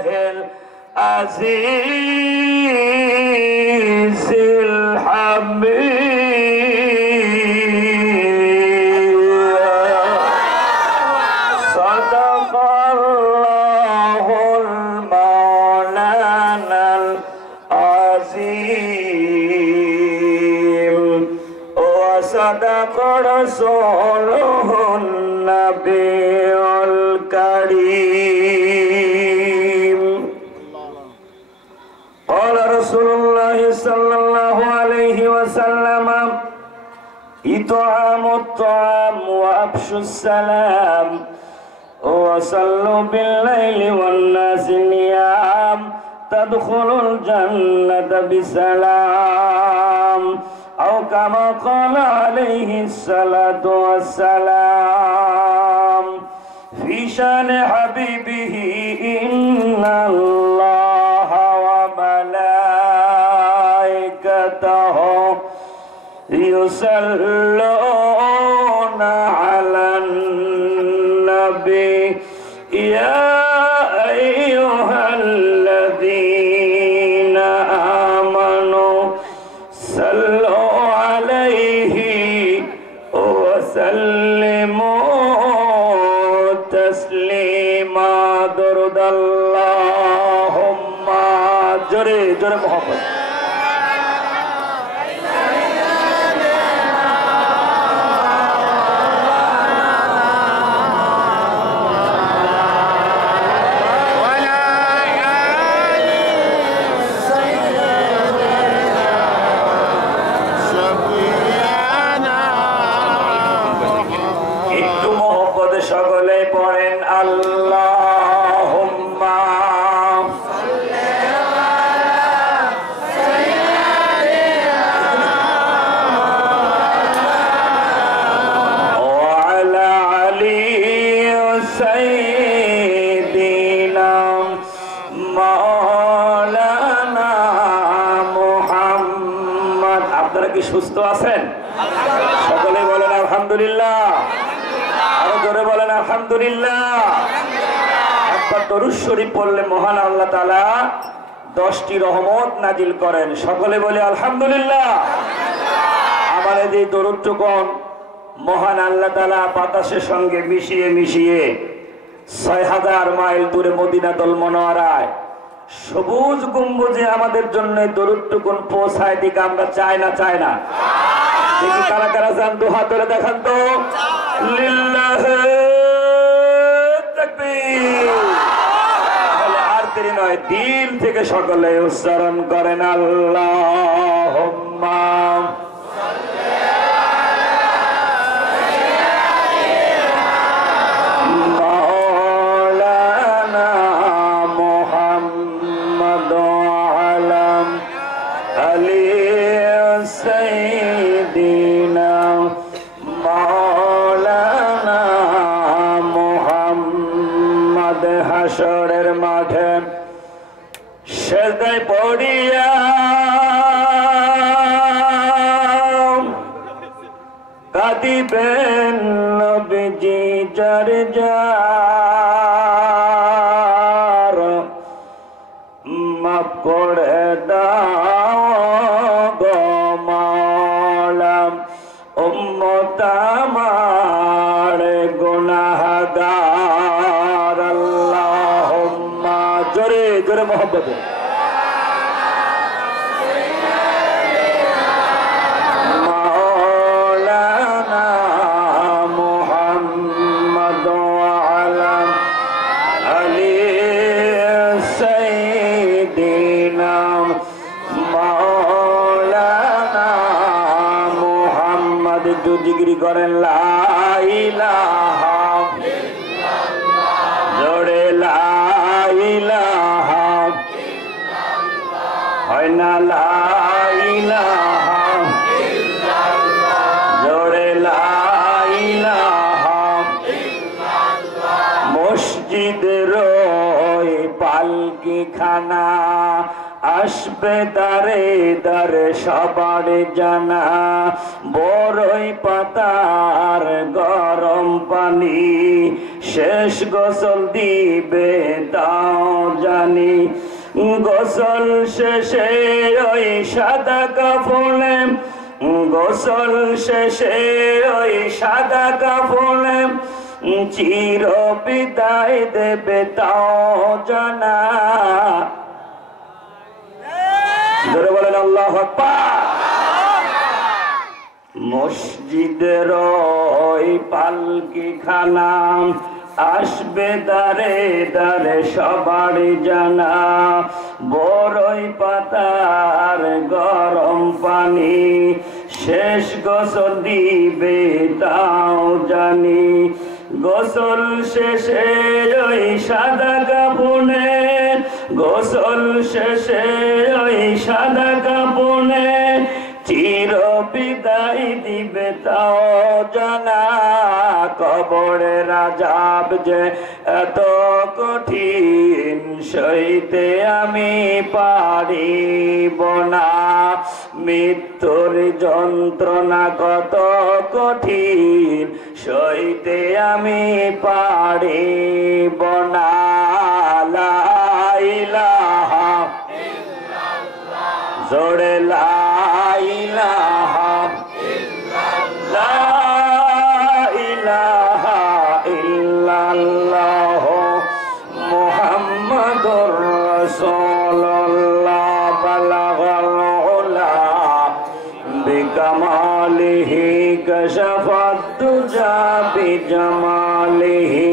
বিল্লাহিল আজিজিল হামিদ সাদাকাল্লাহুল মাওলানাল আজিম ওয়া সাদাকা রাসূলুহুন নাবিয়ুল কারীম قال رسول الله صلى الله عليه وسلم إطعام الطعام وأفشوا السلام وصلوا بالليل والناس نيام تدخلوا الجنة بسلام أو كما قال عليه الصلاة والسلام في شان حبيبه إن الله وملائكته يصلون على النبي يا أيها الذين آمنوا صلوا عليه وسلموا تسليما درد اللهم جري جري محمد সুস্থ আছেন সকলে বলেন আলহামদুলিল্লাহ আরো জোরে বলেন আলহামদুলিল্লাহ একবার দরুদ শরীফ পড়লে মহান আল্লাহ তাআলা 10টি রহমত নাজিল করেন সকলে বলে আলহামদুলিল্লাহ আমাদের এই দরুদটুকুন মহান আল্লাহ তাআলা বাতাসের সঙ্গে মিশিয়ে মিশিয়ে 6000 মাইল দূরে মদিনাতুল মুনাওয়ারায় সবুজ গম্বুজে আমাদের জন্য দরুদটুকুন পৌঁছায় দিকে আমরা চাই না দেখি কারা কারা জান দু হাত ধরে দেখান তো লিল্লাহি তাকবীর আর দেরি নয় দিল থেকে সকলে উচ্চারণ করেন আল্লাহুম্মা হাশরের মাঠে সেজদায় পড়িয়া কাঁদিবেন নবীজি যার যার মাফ করে দাও গো মাওলা উম্মত আমার গুনাহগার আল্লাহুম্মা জোরে জোরে মোহাম্মদে মাওলানা মুহাম্মদ ওয়া আলা আলি সাইয়্যিদিনা মাওলানা মুহাম্মদ জিকির করেন লা ইলাহা ইল্লাল্লাহ জোরে লা ইলাহা ইল্লাল্লাহ হয় না লা ইলাহা ইল্লাল্লাহ জোরে লা ইলাহা ইল্লাল্লাহ মসজিদের ওই পালকি খানা আসবে দারে দারে সবার জানা বড়ই পাতার গরম পানি শেষ গোসল দিবে তাও জানি গোসল শেষে ওই সাদা কাফনে গোসল শেষে ওই সাদা কাফনে চির বিদায় দেবে তাও জানা জোরে বলেন আল্লাহু আকবার মসজিদের ওই পালকি খানা আসবে দারে দারে সবার জানা বড়ই পাতার গরম পানি শেষ গোসল দিবে তাও জানি গোসল শেষে ওই সাদা কাফনে গোসল শেষে ওই সাদা কাফনে চির বিদায় দিবে তাও জানা কবরের আযাব যে এত কঠিন সইতে আমি পারিব না মৃত্যুর যন্ত্রণা কত কঠিন সইতে আমি পারিব না লা ইলাহা ইল্লাল্লাহ জোরে লা ইলাহা ইল্লাল্লাহ লা ইলাহা ইল্লাল্লাহ মুহাম্মাদুর রাসূলুল্লাহ বালাগাল উলা বিকামালিহি কাশাফাত দুজা বিজামালিহি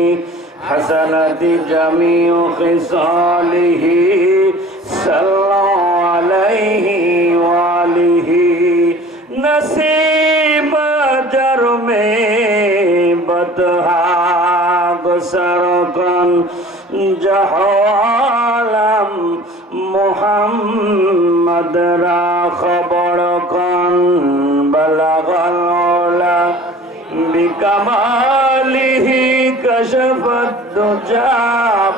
হাসানাতি জামিউ খিসালিহি সাল্লাল্লাহু আলাইহি ওয়ালিহি नसीब जर में बतहा गुसर कन जहालम मुहम्मद रा खबर कन बलगल उला बिकमालिही कशफत दुजा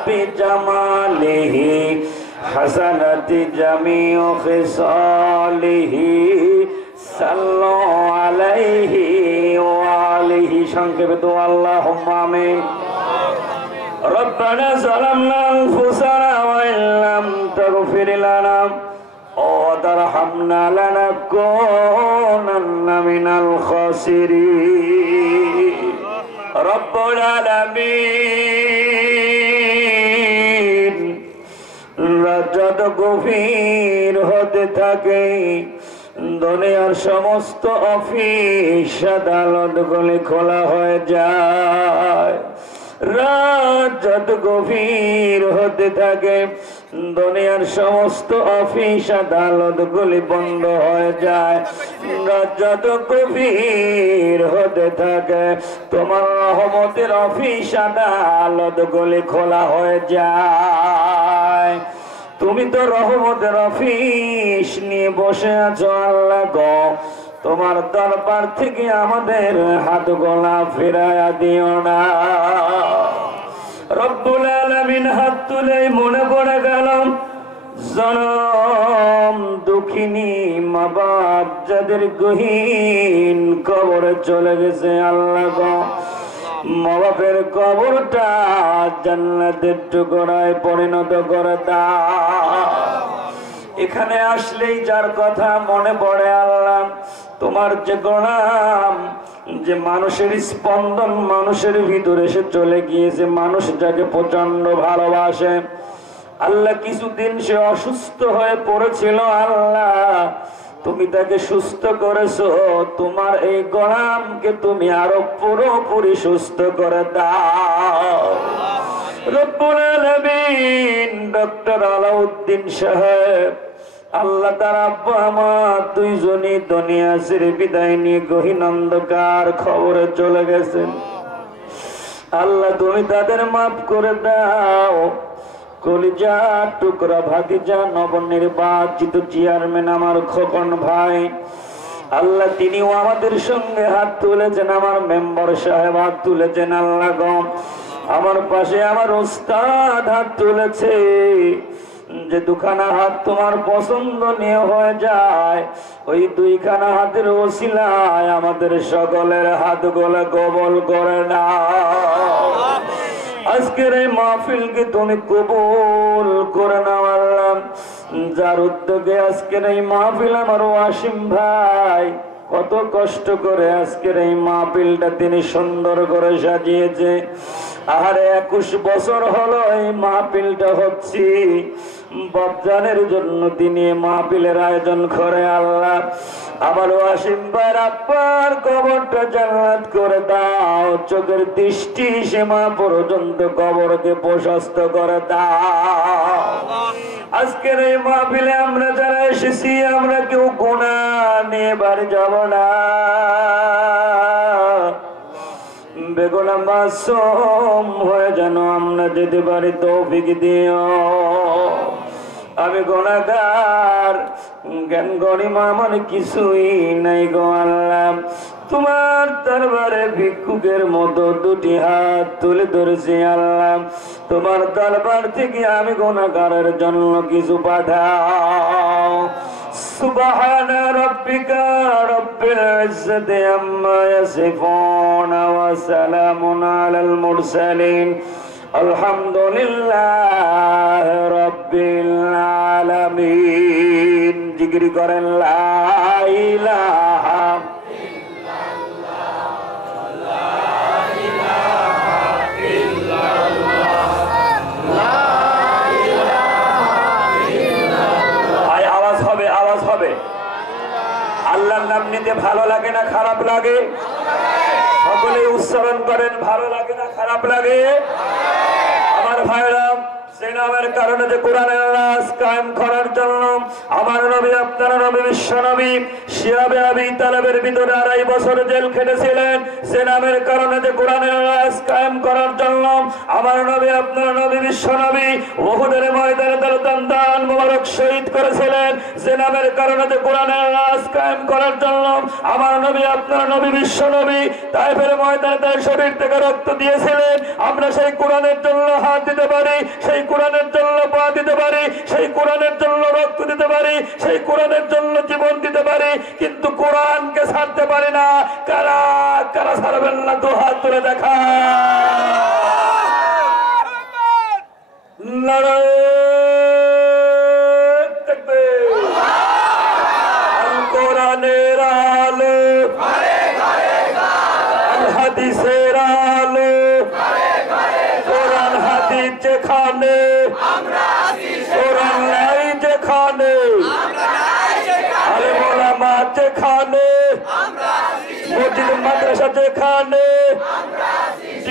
बिजमालिही हसनति जमीउ खिसालिही সাল্লাল্লাহু আলাইহি ওয়া আলিহি সংক্ষেপে তো আল্লাহুম্মা আমিন রব্বানা যালামনা আনফুসানা ওয়া ইল্লাম তাগফির লানা ওয়া তারহামনা লানাকুনান্না মিনাল খাসিরিন রব্বুল আলামিন রাজত গভীর হতে থাকে দুনিয়ার সমস্ত অফিস আদালত গুলি খোলা হয়ে যায় রাত যত গভীর হতে থাকে দুনিয়ার সমস্ত অফিস আদালত গুলি বন্ধ হয়ে যায় রাত যত গভীর হতে থাকে তোমার রহমতের অফিস আদালত গুলি খোলা হয়ে যায় তুমি তো রহমতের অফিস নিয়ে বসে আছো আল্লাহ গো তোমার দরবার থেকে আমাদের হাত গোলা ফিরায়া দিও না রব্বুল আলামিন হাত তুলে মনে পড়ে গেল জনম দুঃখিনী মা বাপ যাদের গহীন কবরে চলে গেছে আল্লাহ গো মা বাপের কবরটা জান্নাতের টুকরায় পরিণত করে দাও এখানে আসলেই যার কথা মনে পড়ে আল্লাহ তোমার যে গোলাম যে মানুষের স্পন্দন মানুষের ভিতরে এসে চলে গিয়েছে মানুষ যাকে প্রচন্ড ভালোবাসে আল্লাহ কিছুদিন সে অসুস্থ হয়ে পড়েছিল আল্লাহ তুমি তাকে সুস্থ করেছো তোমার এই গোলামকে তুমি আরো পুরোপুরি সুস্থ করে দাও রব্বুল আলামিন ডক্টর আলাউদ্দিন সাহেব আল্লাহ তার আব্বা আমার দুইজনই দুনিয়া ছেড়ে বিদায় নিয়ে গহীন অন্ধকার খবরে চলে গেছেন আল্লাহ তুমি তাদের মাফ করে দাও কলিজা টুকরা ভাতিজা নবনির্বাচিত চেয়ারম্যান আমার খোকন ভাই আল্লাহ তিনিও আমাদের সঙ্গে হাত তুলেছেন আমার মেম্বার সাহেব হাত তুলেছেন আল্লাহ গো আমার পাশে আমার উস্তাদ হাত তুলেছে, যে দুখানা হাত তোমার পছন্দনীয় হয়ে যায়, ওই দুইখানা হাতের ওসিলায় আমাদের সকলের হাতগুলো কবুল করে নাও। আজকের এই মাহফিলকে তুমি কবুল করে নাও আল্লাহ। যার উদ্যোগে আজকের এই মাহফিল আমার ওয়াসিম ভাই কত কষ্ট করে আজকের এই মাহফিলটা তিনি সুন্দর করে সাজিয়েছে। আরে 21 বছর হলো এই মাহফিলটা হচ্ছে, বাপজানের জন্য তিনি মাহফিলের আয়োজন করে। আল্লাহ আমার ওয়াসিম ভাইয়ের আব্বার কবরটা জান্নাত করে দাও, চোখের দৃষ্টি সীমা পর্যন্ত কবরকে প্রশস্ত করে দাও। আজকের এই মাহফিলে আমরা যারা এসেছি আমরা কেউ গুনাহ নিয়ে বাড়ি যাব না, বেগুনা মাসুম হয়ে যেন আমরা যেতে পারি তৌফিক দিও। আমি গুনাহগার, জ্ঞান গরিমা আমার কিছুই নাই গো আল্লাহ। তোমার দরবারে ভিক্ষুকের মতো দুটি হাত তুলে ধরেছি আল্লাহ। তোমার দরবার থেকে আমি গুনাহগারের জন্য কিছু পাঠাও। সুবহানা রাব্বিকা রাব্বিল ইজ্জাতি আম্মা ইয়াসিফুন ওয়া সালামুন আলাল মুরসালিন আলহামদুলিল্লাহি রাব্বিল আলামিন। জিকির করেন লা ইলাহা আল্লাহর নাম নিতে ভালো লাগে না খারাপ লাগে? সকলে উচ্চারণ করেন, ভালো লাগে না খারাপ লাগে? আমার ভাইরা, সেই নামের কারণে যে কোরআনের রাজ কায়েম করার জন্য আমার নবী, আপনার নবী, বিশ্ব নবী শিয়াবে আবি তালেবের ভিতরে 2.5 বছর জেল খেটেছিলেন। সে নামের কারণে যে কোরআনের রাজ কায়েম করার জন্য আমার নবী, আপনার নবী, বিশ্ব নবী উহুদের ময়দানে তার দান মোবারক শহীদ করেছিলেন। যে নামের কারণে যে কোরআনের রাজ কায়েম করার জন্য আমার নবী, আপনার নবী, বিশ্ব নবী তায়েফের ময়দানে তার শরীর থেকে রক্ত দিয়েছিলেন। আমরা সেই কোরআনের জন্য হাত দিতে পারি, সেই কোরআনের জন্য পা দিতে পারি, সেই কোরআনের জন্য রক্ত দিতে পারি, সেই কোরআনের জন্য জীবন দিতে পারি, কিন্তু কোরআনকে ছাড়তে পারি না। কারা কারা ছাড়বেন না? 2 হাত তুলে দেখা। কোরআনের আলো, হাদিসের আলো, কোরআন হাদিস যেখানে, কোরআন নাই যেখানে, আলেম ওলামা যেখানে, মসজিদ মাদ্রাসা যেখানে,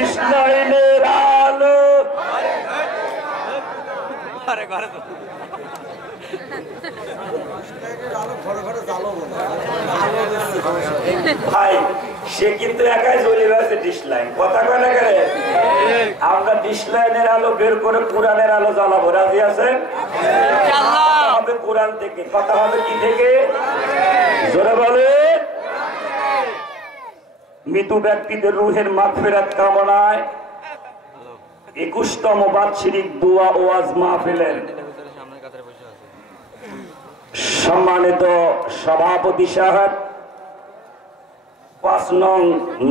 ইসলামের আলো। ভাই সে কিন্তু একাই জ্বলে গেছে ডিশ লাইন, কথা কয় না করে? আমরা ডিশ লাইনের আলো বের করে কোরআনের আলো জ্বালাবো, রাজি আছেন? হবে কোরআন থেকে, কথা হবে কি থেকে? জোরে বলে। মৃত ব্যক্তিদের রুহের মাগফিরাত কামনায় 21তম বাৎসরিক দোয়া ওয়াজ মাহফিলের সম্মানিত সভাপতি সাহেব, 5 নং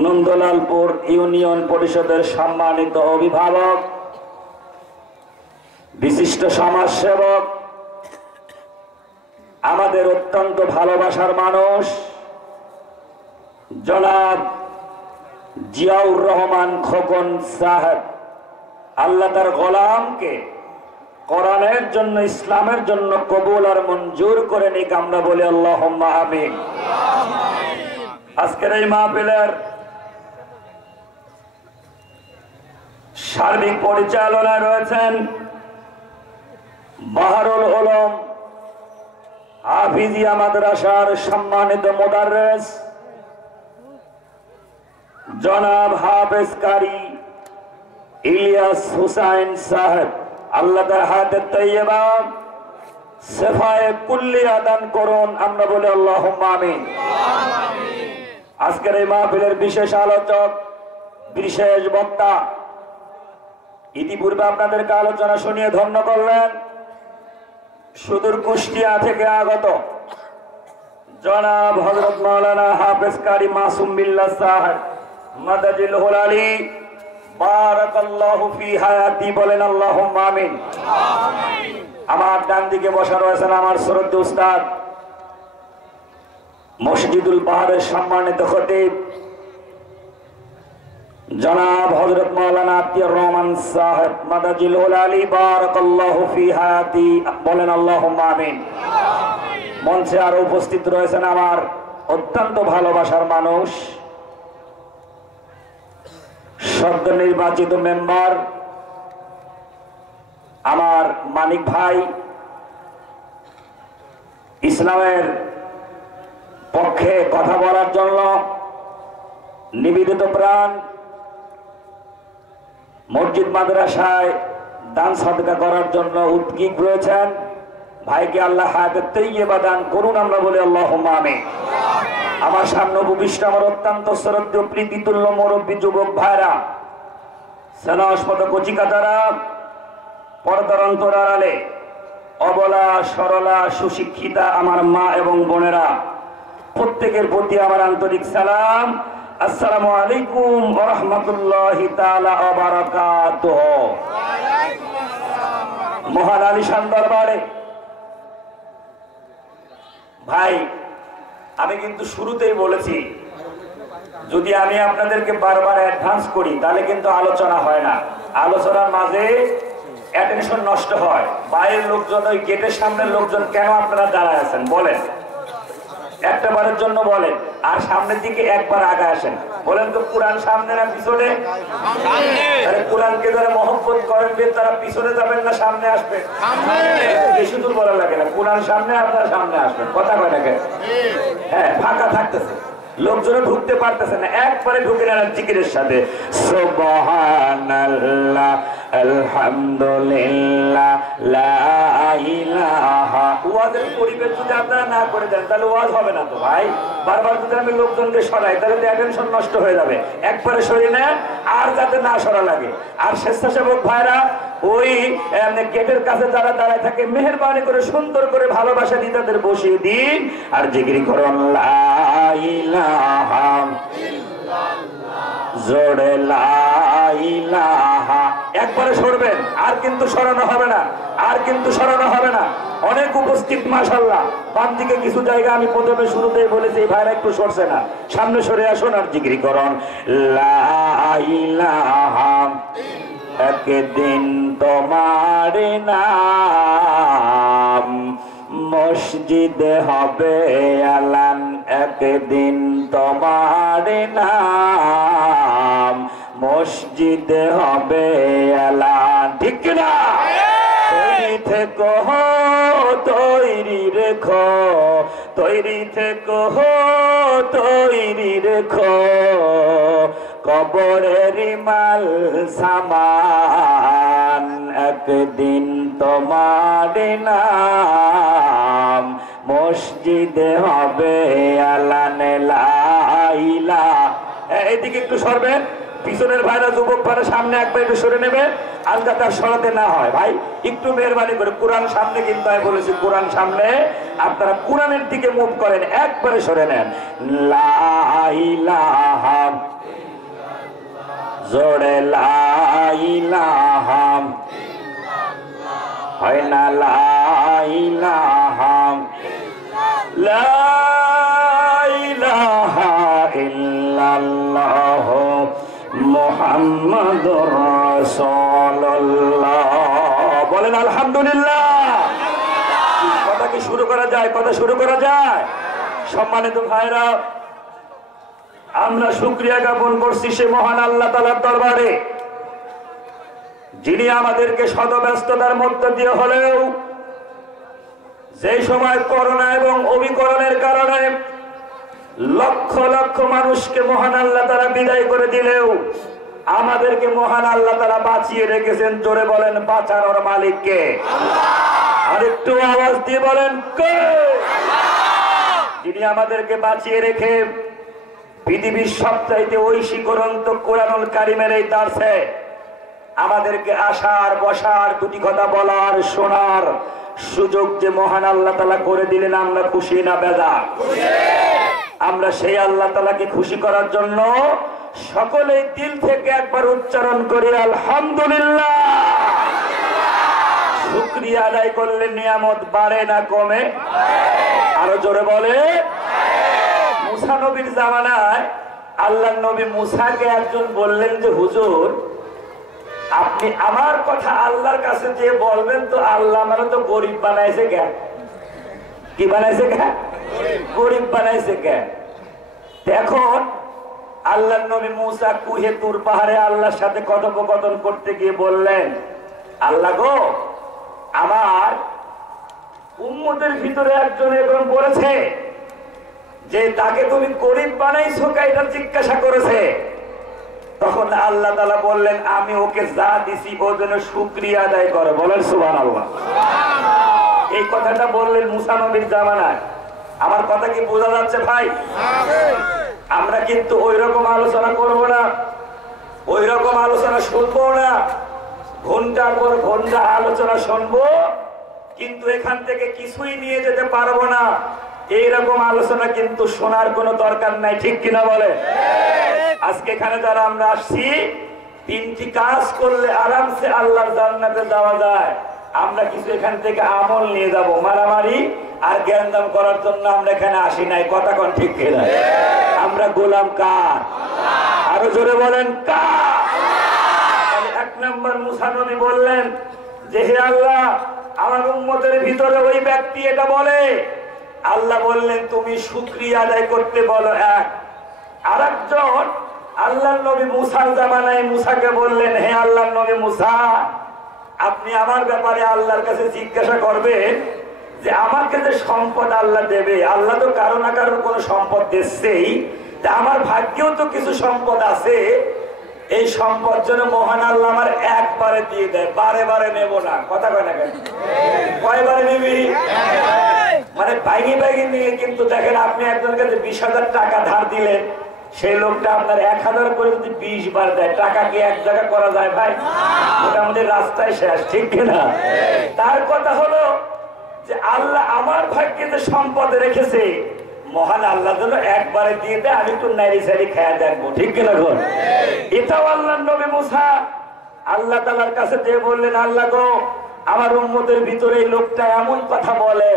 নন্দলালপুর ইউনিয়ন পরিষদের সম্মানিত অভিভাবক, বিশিষ্ট সমাজসেবক, আমাদের অত্যন্ত ভালোবাসার মানুষ জনাব জিয়াউর রহমান খোকন সাহেব, আল্লাহ তার গোলামকে কোরআনের জন্য, ইসলামের জন্য কবুল আর মঞ্জুর করে নিক, আমরা বলি আল্লাহুম্মা আমিন। আজকের এই মাহফিলের সার্বিক পরিচালনায় রয়েছেন বাহারুল উলুম হাফিজিয়া মাদ্রাসার সম্মানিত মুদাররিস জনাব হাফেজ কারি ইলিয়াস হুসাইন সাহেব, আল্লাহ তার হাতে তাইয়্যিবা সেফায়ে কুল্লিয়া দান করুন, আমরা বলি আল্লাহুম্মা আমিন। আজকের এই মাহফিলের বিশেষ আলোচক, বিশেষ বক্তা ইতিপূর্বে আপনাদেরকে আলোচনা শুনিয়ে ধন্য করলেন সুদূর কুষ্টিয়া থেকে আগত জনাব হযরত মাওলানা হাফেজ কারি মাসুম বিল্লাহ সাহেব মাদাজিল হুলালি বারাকাল্লাহু ফি হায়াতি, বলেন আল্লাহুম্মা আমিন। আমার ডান দিকে বসা রয়েছেন আমার শ্রদ্ধেয় উস্তাদ মসজিদুল পাহাড়ের সম্মানিত খতিব জনাব হযরত মাওলানা আতিয়ার রহমান সাহেব মাদাজিল হুলালি বারাকাল্লাহু ফি হায়াতি, বলেন আল্লাহুম্মা আমিন। মঞ্চে আরো উপস্থিত রয়েছেন আমার অত্যন্ত ভালোবাসার মানুষ, সদ্য নির্বাচিত মেম্বার আমার মানিক ভাই, ইসলামের পক্ষে কথা বলার জন্য নিবেদিত প্রাণ, মসজিদ মাদ্রাসায় দান সদকা করার জন্য উদ্গ্রীব রয়েছেন। ভাইকে আল্লাহ হায়াতে তাইয়্যিবা দান করুন, আমরা বলি আল্লাহুম্মা আমিন। আমার সামনে উপবিষ্ট আমার অত্যন্ত শ্রদ্ধেয় প্রীতিতুল্য মুরব্বী যুবক ভাইরা, সেনাস্পদ কচিকাচারা, পর্দার অন্তর আড়ালে অবলা সরলা সুশিক্ষিতা আমার মা এবং বোনেরা, প্রত্যেকের প্রতি আমার আন্তরিক সালাম। আসসালামু আলাইকুম ওয়া রাহমাতুল্লাহি তাআলা ওয়া বারাকাতুহু। মহান আলিশান দরবারে ভাই, আমি কিন্তু শুরুতেই বলেছি, যদি আমি আপনাদেরকে বারবার অ্যাডভান্স করি তাহলে কিন্তু আলোচনা হয় না, আলোচনার মাঝে অ্যাটেনশন নষ্ট হয়। বাইরের লোকজন, ওই গেটের সামনের লোকজন কেন আপনারা দাঁড়ায় আছেন বলেন, একটা বারের জন্য বলেন, আর সামনের দিকে একবার আগে আসেন। বলেন তো কোরআন সামনে না পিছনে? কোরআনকে যারা মহব্বত করেন তারা পিছনে যাবেন না সামনে আসবেন? বেশি দূর বলা লাগে না, কোরআন সামনে, আপনারা সামনে আসবেন। কথা কয় না? হ্যাঁ, ফাঁকা থাকতেছে, লোকজনে ঢুকতে পারতেছে না, একবারে ঢুকে নেন জিকিরের সাথে সুবহানাল্লাহ আলহামদুলিল্লাহ লা ইলাহা। ওয়াজের পরিবেশ যদি আপনারা না করে দেন তাহলে ওয়াজ হবে না তো ভাই। বারবার যদি আমি লোকজনকে সরাই তাহলে তো অ্যাটেনশন নষ্ট হয়ে যাবে। একবারে সরিয়ে নেন, আর যাতে না সরা লাগে। আর স্বেচ্ছাসেবক ভাইরা ওই গেটের কাছে যারা দাঁড়ায় থাকে, মেহেরবানি করে সুন্দর করে ভালোবাসা দিয়ে তাদের বসিয়ে দিন, আর জিকির করুন লা ইলাহা জোরে লা ইলাহা। একবারে সরবেন, আর কিন্তু সরানো হবে না, আর কিন্তু সরানো হবে না। অনেক উপস্থিত মাশাআল্লাহ। বাম দিকে কিছু জায়গা আমি প্রথমে শুরুতেই বলেছি, এই ভাইরা একটু সরছে না, সামনে সরে আসুন আর জিকির করুন লা ইলাহা। একদিন তোমার নাম মসজিদে হবে আলান, একদিন তোমার নাম মসজিদে হবে আলান, ঠিক কিনা? তৈরি থেকো, তৈরি রেখো, তৈরি থেকো, তৈরি রেখো, কবরের মাল সামান, একদিন তোমার নাম মসজিদে হবে আলান লা ইলাহা। এইদিকে একটু সরবেন, পিছনের ভাইরা যুবক ভাইরা সামনে একবার একটু সরে নেবে, আর যাতে সরাতে না হয়। ভাই একটু মেহরবানি করে, কোরআন সামনে কিন্তু আমি বলেছি, কোরআন সামনে, আপনারা কোরআনের দিকে মুভ করেন, একবারে সরে নেন লা ইলাহা জোরে লা ইলাহা, হয় না লা ইলাহা লা ইলাহা ইল্লাল্লাহ মুহাম্মাদুর রাসূলুল্লাহ, বলেন আলহামদুলিল্লাহ। কথা কি শুরু করা যায়? কথা শুরু করা যায়? সম্মানিত ভাইরা, আমরা শুকরিয়া জ্ঞাপন করছি সে মহান আল্লাহ তাআলার দরবারে, যিনি আমাদেরকে শত ব্যস্ততার মধ্য দিয়ে হলেও, যে সময় করোনা এবং অভিকরণের কারণে লক্ষ লক্ষ মানুষকে মহান আল্লাহ তাআলা বিদায় করে দিলেও আমাদেরকে মহান আল্লাহ তাআলা বাঁচিয়ে রেখেছেন। জোরে বলেন বাঁচানোর মালিক কে? আর একটু আওয়াজ দিয়ে বলেন কে? যিনি আমাদেরকে বাঁচিয়ে রেখে পৃথিবীর সবচাইতে ঐশী গ্রন্থ কোরআনুল কারীমের এই দার্সে আমাদেরকে আসার বসার দুটি কথা বলার শোনার সুযোগ যে মহান আল্লাহ তাআলা করে দিলেন, আমরা খুশি না বেজার? আমরা সেই আল্লাহ তাআলাকে খুশি করার জন্য সকলেই দিল থেকে একবার উচ্চারণ করি আলহামদুলিল্লাহ। শুকরিয়া আদায় করলে নিয়ামত বাড়ে না কমে? আরো জোরে বলে। মুসা নবীর জামানায় আল্লাহর নবী মুসাকে একজন বললেন যে হুজুর, আপনি আমার কথা আল্লাহর কাছে যে বলবেন তো আল্লাহ আমার তো গরিব বানাইছে কেন? কি বানাইছে কেন? গরিব বানাইছে কেন? এখন আল্লাহর নবী মুসা কুহে তুর পাহাড়ে আল্লাহর সাথে কথোপকথন করতে গিয়ে বললেন, আল্লাহ গো, আমার উম্মতের ভিতরে একজন এরকম বলেছে যে তাকে তুমি গরিব বানাইছো কে, এটা জিজ্ঞাসা করেছে। তখন আল্লাহ তাআলা বললেন, আমি ওকে যা দিছি ও যেন শুকরিয়া আদায় করে। বলেন সুবহানাল্লাহ। এই কথাটা বললেন মুসা নবীর জামানায়। আমার কথা কি বোঝা যাচ্ছে ভাই? আমরা কিন্তু ওই রকম আলোচনা করব না, ওই রকম আলোচনা শুনবো না। ঘন্টার পর ঘন্টা আলোচনা শুনবো, কিন্তু এখান থেকে কিছুই নিয়ে যেতে পারবো না। এইরকম আলোচনা কিন্তু শোনার কোনো দরকার নাই, ঠিক কিনা বলে? আজকে এখানে যারা আমরা আসছি, তিনটি কাজ করলে আরামসে আল্লাহর জান্নাতে যাওয়া যায়। আমরা কিছু এখান থেকে আমল নিয়ে যাব, মারামারি আর জ্ঞানদান করার জন্য আমরা এখানে আসি নাই। কথা কোন ঠিক কিনা? আমরা গোলাম কার? আরো জোরে বলেন কার? এক নম্বর মুসা নবী বললেন যে হে আল্লাহ, আমার উম্মতের ভিতরে ওই ব্যক্তি এটা বলে। আল্লাহ বললেন তুমি শুকরিয়া আদায় করতে বলো এক। আরেকজন আল্লাহর নবী মুসার জামানায় মুসাকে বললেন, হে আল্লাহর নবী মুসা, আপনি আমার ব্যাপারে আল্লাহর কাছে জিজ্ঞাসা করবেন যে আমাকে যে সম্পদ আল্লাহ দেবে, আল্লাহ তো কারো না কারোর কোনো সম্পদ দিচ্ছেই, তা আমার ভাগ্যেও তো কিছু সম্পদ আছে। এই সম্পদ যেন মহান আল্লাহ আমার একবারে দিয়ে দেয়, বারে বারে নেব না। কথা কয় না কেন? কয়বারে নিবি? মানে বাইগে বাইগে নিয়ে। কিন্তু দেখেন, আপনি একজনকে 20,000 টাকা ধার দিলেন, সেই লোকটা আপনার 1,000 করে যদি 20 বার দেয়, টাকা কি এক জায়গা করা যায় ভাই? মোটামুটি রাস্তায় শেষ, ঠিক কিনা? তার কথা হলো যে আল্লাহ আমার ভাগ্যে যে সম্পদ রেখেছে, মহান আল্লাহ যেন একবারে দিয়ে দেয়, আমি একটু নারী সারি খেয়া দেখবো, ঠিক কিনা? ঘর এটাও আল্লাহর নবী মুসা আল্লাহ তাআলার কাছে যে বললেন, আল্লাহ গো, আমার উম্মতের ভিতরে এই লোকটা এমন কথা বলে।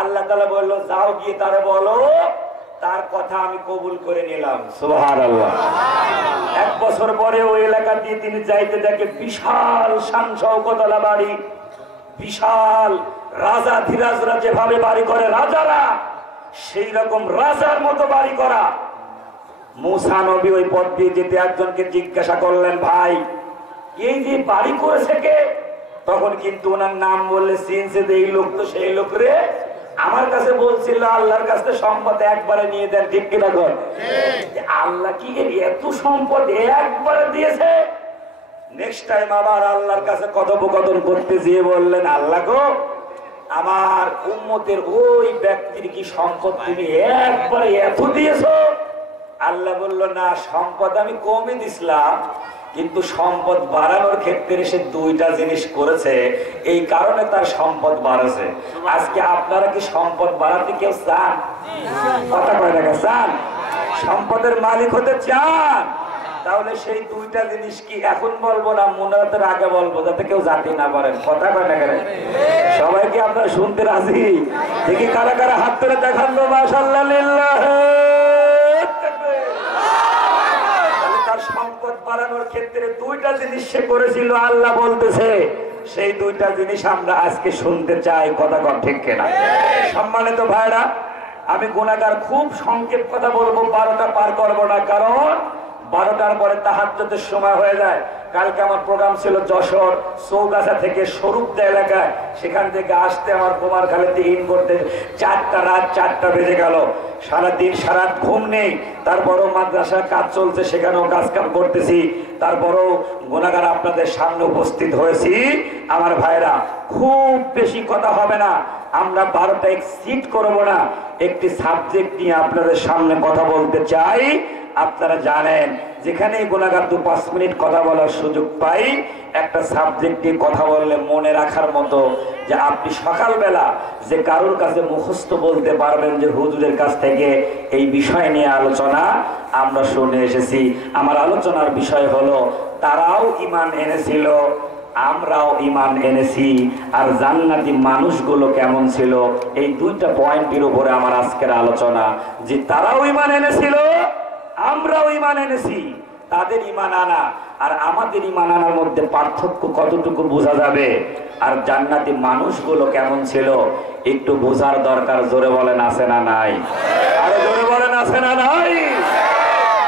আল্লাহ তাআলা বলল, যাও গিয়ে তারে বলো তার কথা আমি কবুল করে নিলাম। সুবহানাল্লাহ। 1 বছর পরে ওই এলাকা দিয়ে তিনি যাইতে দেখে বিশাল শান শওকতওয়ালা বাড়ি, বিশাল রাজা ধীরাজরা যেভাবে বাড়ি করে রাজারা, সেই রকম রাজার মতো বাড়ি করা। মুসা নবী ওই পথ দিয়ে যেতে একজনকে জিজ্ঞাসা করলেন, ভাই এই যে বাড়ি করেছে কে? তখন কিন্তু ওনার নাম বললে চিনছে যে এই লোক তো সেই লোক রে, আমার কাছে বলছিল আল্লাহর কাছে সম্পদ একবারে নিয়ে দেন, ঠিক কিনা? ঘর আল্লাহ কি এত সম্পদ একবারে দিয়েছে? নেক্সট টাইম আবার আল্লাহর কাছে কথোপকথন করতে গিয়ে বললেন, আল্লাহ গো, আমার উম্মতের ওই ব্যক্তির কি সম্পদ তুমি একবারে এত দিয়েছো? আল্লাহ বলল, না, সম্পদ আমি কমই দিছিলাম, কিন্তু সম্পদ বাড়ানোর ক্ষেত্রে সে 2টা জিনিস করেছে, এই কারণে তার সম্পদ বাড়াছে। আজকে আপনারা কি সম্পদ বাড়াতে কেউ চান? কথা কয় না? চান? সম্পদের মালিক হতে চান? তাহলে সেই 2টা জিনিস কি এখন বলবো না মুনাজাতের আগে বলবো, যাতে কেউ জানতে না পারেন? কথা কয় না কেন? সবাই কি আপনারা শুনতে রাজি? দেখি কারা কারা হাত ধরে দেখান তো, মাশাআল্লাহ লিল্লাহ। তার সম্পদ বাড়ানোর ক্ষেত্রে 2টা জিনিস সে করেছিল, আল্লাহ বলতেছে সেই 2টা জিনিস আমরা আজকে শুনতে চাই। কথা কন ঠিক কিনা? সম্মানিত ভাইরা, আমি গুনাহগার, খুব সংক্ষেপ কথা বলবো, 12টা পার করবো না, কারণ 12টার পরে তাহাজ্জুদের সময় হয়ে যায়। কালকে আমার প্রোগ্রাম ছিল যশোর চৌগাছা থেকে স্বরূপদা এলাকায়, সেখান থেকে আসতে আমার কুমারখালীতে ইন করতে 4টা রাত 4টা বেজে গেল। সারাদিন সারাত ঘুম নেই, তারপরও মাদ্রাসার কাজ চলছে, সেখানেও কাজ কাম করতেছি, তারপরও গুনাহগার আপনাদের সামনে উপস্থিত হয়েছি। আমার ভাইরা, খুব বেশি কথা হবে না, আমরা 12টা এক্সিট করবো না, একটি সাবজেক্ট নিয়ে আপনাদের সামনে কথা বলতে চাই। আপনারা জানেন যেখানেই গুনাহগার 2-5 মিনিট কথা বলার সুযোগ পাই, একটা সাবজেক্টে কথা বললে মনে রাখার মতো, যে আপনি সকালবেলা যে কারোর কাছে মুখস্থ বলতে পারবেন যে হুজুরের কাছ থেকে এই বিষয় নিয়ে আলোচনা আমরা শুনে এসেছি। আমার আলোচনার বিষয় হলো তারাও ঈমান এনেছিল, আমরাও ঈমান এনেছি, আর জান্নাতি মানুষগুলো কেমন ছিল, এই দুইটা পয়েন্টের উপরে আমার আজকের আলোচনা। যে তারাও ঈমান এনেছিল, আমরাও ঈমান এনেছি, তাদের ঈমান আনা আর আমাদের ঈমান আনার মধ্যে পার্থক্য কতটুকু বোঝা যাবে, আর জান্নাতি মানুষগুলো কেমন ছিল একটু বোঝার দরকার। জোরে বলেন আছে না নাই? আর জোরে বলেন আছে না নাই?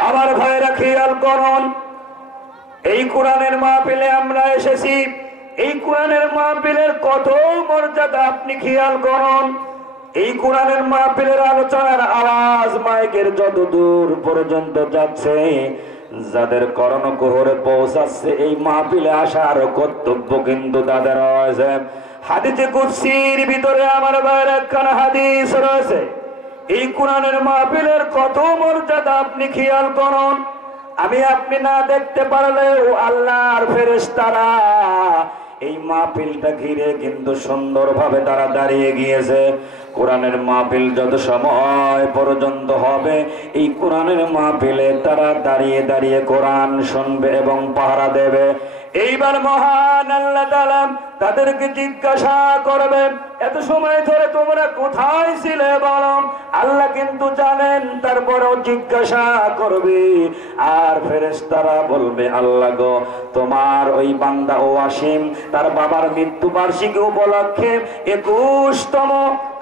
আমার ভাইরা খেয়াল করুন, এই কোরআনের মাহফিলে আমরা এসেছি, এই কোরআনের মাহফিলের কত মর্যাদা আপনি খেয়াল করুন। এই কোরআনের মাহফিলের আলোচনার আওয়াজ মাইকের যত দূর পর্যন্ত যাচ্ছে, যাদের কর্ণকুহরে পৌঁছাচ্ছে, এই মাহফিলে আসার কর্তব্য কিন্তু তাদের রয়েছে। হাদিসে কুদসির ভিতরে আমার ভাইয়ের একখানা হাদিস রয়েছে। এই কোরআনের মাহফিলের কত মর্যাদা আপনি খেয়াল করুন। আমি আপনি না দেখতে পারলেও আল্লাহর ফেরেশতারা এই মাহফিলটা ঘিরে কিন্তু সুন্দরভাবে তারা দাঁড়িয়ে গিয়েছে। কোরআনের মাহফিল যত সময় পর্যন্ত হবে, এই কোরআনের মাহফিলে তারা দাঁড়িয়ে দাঁড়িয়ে কোরআন শুনবে এবং পাহারা দেবে। এইবার মহান আল্লাহ তাআলা তাদেরকে জিজ্ঞাসা করবে, এত সময় ধরে তোমরা কোথায় ছিলে বলো? আল্লাহ কিন্তু জানেন, তারপরেও জিজ্ঞাসা করবে। আর ফেরেশতারা বলবে, আল্লাহ গো, তোমার ওই বান্দা ওয়াসিম তার বাবার মৃত্যু বার্ষিকী উপলক্ষে 21তম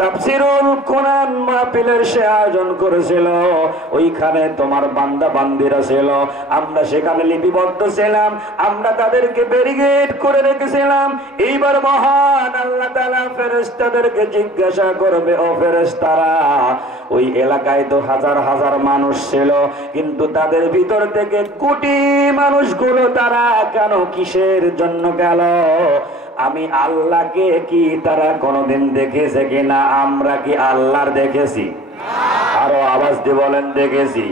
তাফসীরুল কোরআন মাহফিলের সে আয়োজন করেছিল, ওইখানে তোমার বান্দা বান্দিরা ছিল, আমরা সেখানে লিপিবদ্ধ ছিলাম, আমরা তাদেরকে ব্যারিকেড করে রেখেছিলাম। এইবার মহান আল্লাহ তাআলা ফেরেশতাদেরকে জিজ্ঞাসা করবে, ও ফেরেশতারা, ওই এলাকায় তো হাজার হাজার মানুষ ছিল, কিন্তু তাদের ভিতর থেকে কোটি মানুষগুলো তারা কেন, কিসের জন্য গেল? আমি আল্লাহকে কি তারা কোনোদিন দেখেছে কিনা? আমরা কি আল্লাহর দেখেছি? আরো আওয়াজ দিয়ে বলেন, দেখেছি।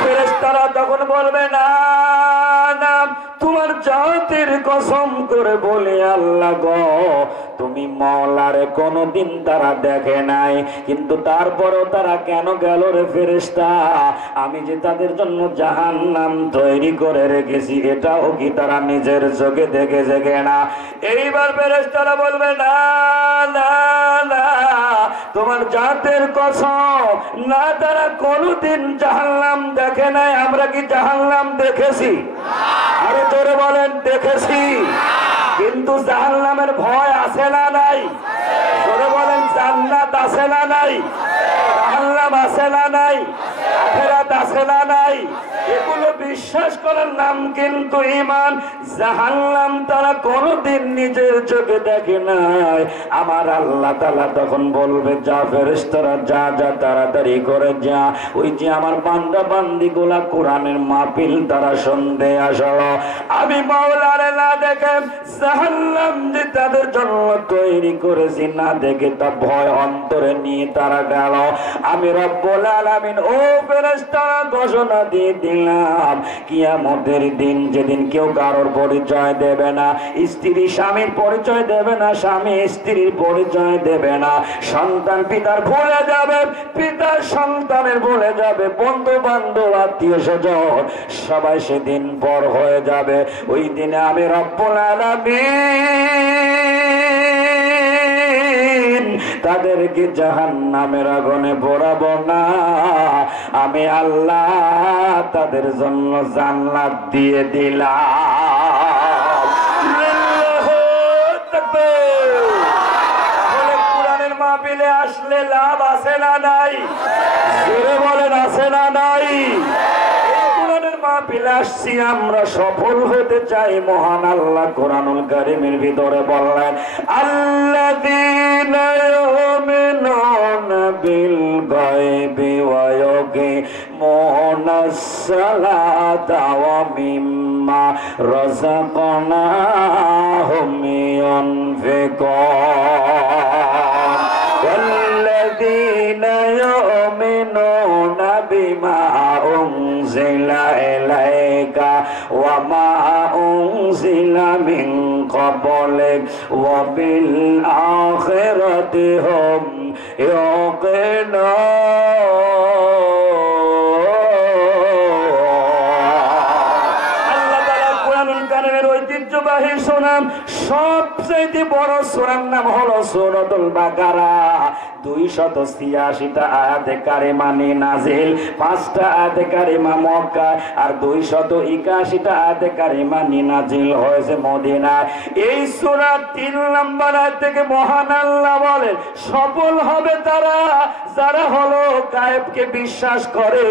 ফেরেশতারা তখন বলবে, না না, তোমার জাতের কসম করে বলে আল্লাহ গো, তুমি মওলারে কোনোদিন তারা দেখে নাই, কিন্তু তারপরেও তারা কেন গেল রে ফেরেশতা? আমি যে তাদের জন্য জাহান্নাম তৈরি করে রেখেছি, এটাও কি তারা নিজের চোখে দেখেছে কিনা? এইবার ফেরেশতারা বলবে, না না না, তোমার জাতের কসম, না, তারা কোনোদিন জাহান্নাম দেখে নাই। আমরা কি জাহান্নাম দেখেছি? আরে জোরে বলেন, দেখেছি। কিন্তু জাহান্নামের ভয় আছে না নাই? জোরে বলেন, জান্নাত আছে না নাই? জাহান্নাম আছে না নাই? আখিরাত আছে না নাই? এগুলো বিশ্বাস করার নাম কিন্তু ঈমান। জাহান্নাম তারা কোনোদিন নিজের চোখে দেখে নাই। আমার আল্লাহ তাআলা তখন বলবে, যা ফেরেশতারা, যা যা, তাড়াতাড়ি করে যা, ওই যে আমার বান্দা বান্দিগুলা কোরআনের মাহফিল তারা শুনতে আসলো, আমি মাওলারে না দেখে জাহান্নাম যে তাদের জন্য তৈরি করেছি না দেখে তা ভয় অন্তরে নিয়ে তারা গেল। আমি রব্বুল আলামিন ও ফেরেশতারা ঘোষণা দিয়ে দিলাম, কিয়ামতের দিন, যেদিন কেউ কারোর পরিচয় দেবে না, স্ত্রী স্বামীর পরিচয় দেবে না, স্বামী স্ত্রীর পরিচয় দেবে না, সন্তান পিতার ভুলে যাবে, পিতা সন্তানের ভুলে যাবে, বন্ধু বান্ধব আত্মীয় স্বজন সবাই সেদিন পর হয়ে যাবে। ওই দিনে আমি রব্বুল আলামিন তাদেরকে জাহান্নামের আগুনে পোড়াবো না, আমি আল্লাহ তাদের জন্য জান্নাত দিয়ে দিলাম। কোরআনের মাহফিলে আসলে লাভ আছে না নাই? জোরে বলেন, আছে না নাই? মাহফিলে আসছি, আমরা সফল হতে চাই। মহান আল্লাহ কোরআনুল কারীমের ভিতরে বললেন, আল্লাযীনা ইউমিনুনা বিল গায়বি ওয়া yuqimuনাস সালাতা ওয়া মিম্মা রাযাকনাহুম ইউনফিকুন ওয়াল্লাযীনা ইউমিনুনা বিমা উনজিলা ইলাইকা ওয়া বিল আখিরাতি হুম ঐতিহ্যবাহী সুনাম সবচেয়ে বড় সূরার নাম হলো সূরাতুল বাকারা। 286টা আয়াতে কারিমা নাজিল, 5টা আয়াতে কারিমা মক্কা আর 281টা আয়াতে কারিমা নাজিল হয়েছে মদিনায়। এই সূরা 3 নম্বর আয়াত থেকে মহান আল্লাহ বলেন, সফল হবে তারা যারা হলো গায়েবকে বিশ্বাস করে।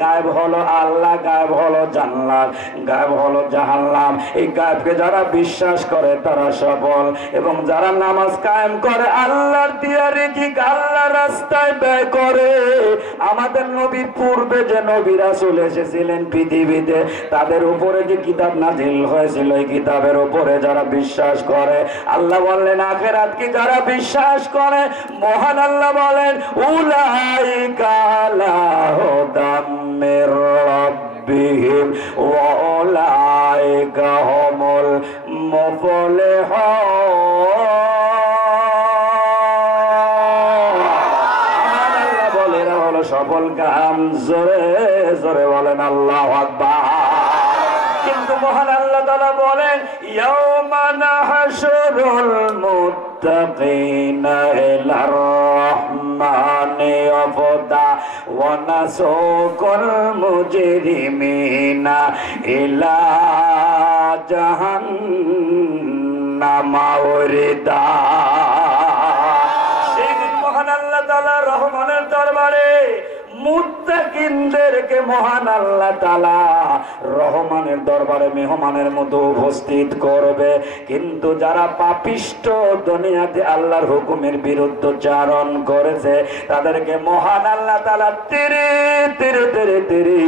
গায়েব হলো আল্লাহ, গায়েব হলো জান্নাত, গায়েব হলো জাহান্নাম। এই গায়েবকে যারা বিশ্বাস করে তারা সফল। এবং যারা নামাজ কায়েম করে, আল্লাহর দিয়া রিজিক আল্লাহর রাস্তায় ব্যয় করে। আমাদের নবীর পূর্বে যে নবী রাসূল এসেছিলেন পৃথিবীতে, তাদের উপরে যে কিতাব নাজিল হয়েছিল, এই কিতাবের উপরে যারা বিশ্বাস করে, আল্লাহ বললেন আখিরাতকে যারা বিশ্বাস করে, মহান আল্লাহ বলেন উলাইকা আলা হুদাম মির রাব্বিহিম ওয়া উলাইকা হুমুল মুফলিহুন। সফল কাম। জোরে জোরে বলেন আল্লাহু আকবার। কিন্তু মহান আল্লাহ তাআলা বলেন ইয়াউমা নাহশুরুল মুত্তাকিনা ইলার রাহমানি ওয়াফদা ওয়া নাসুকুল মুজরিমিনা ইলা জাহান্নামা ওয়ারিদা। আল্লাহ তাআলা রহমানের দরবারে মুত্তাকিনদেরকে মহান আল্লাহ তাআলা রহমানের দরবারে মেহমানের মতো উপস্থিত করবে। কিন্তু যারা পাপিষ্ঠ, দুনিয়াতে আল্লাহর হুকুমের বিরুদ্ধচারণ করেছে, তাদেরকে মহান আল্লাহ তাআলা তেরে তেরে তেরে তেরে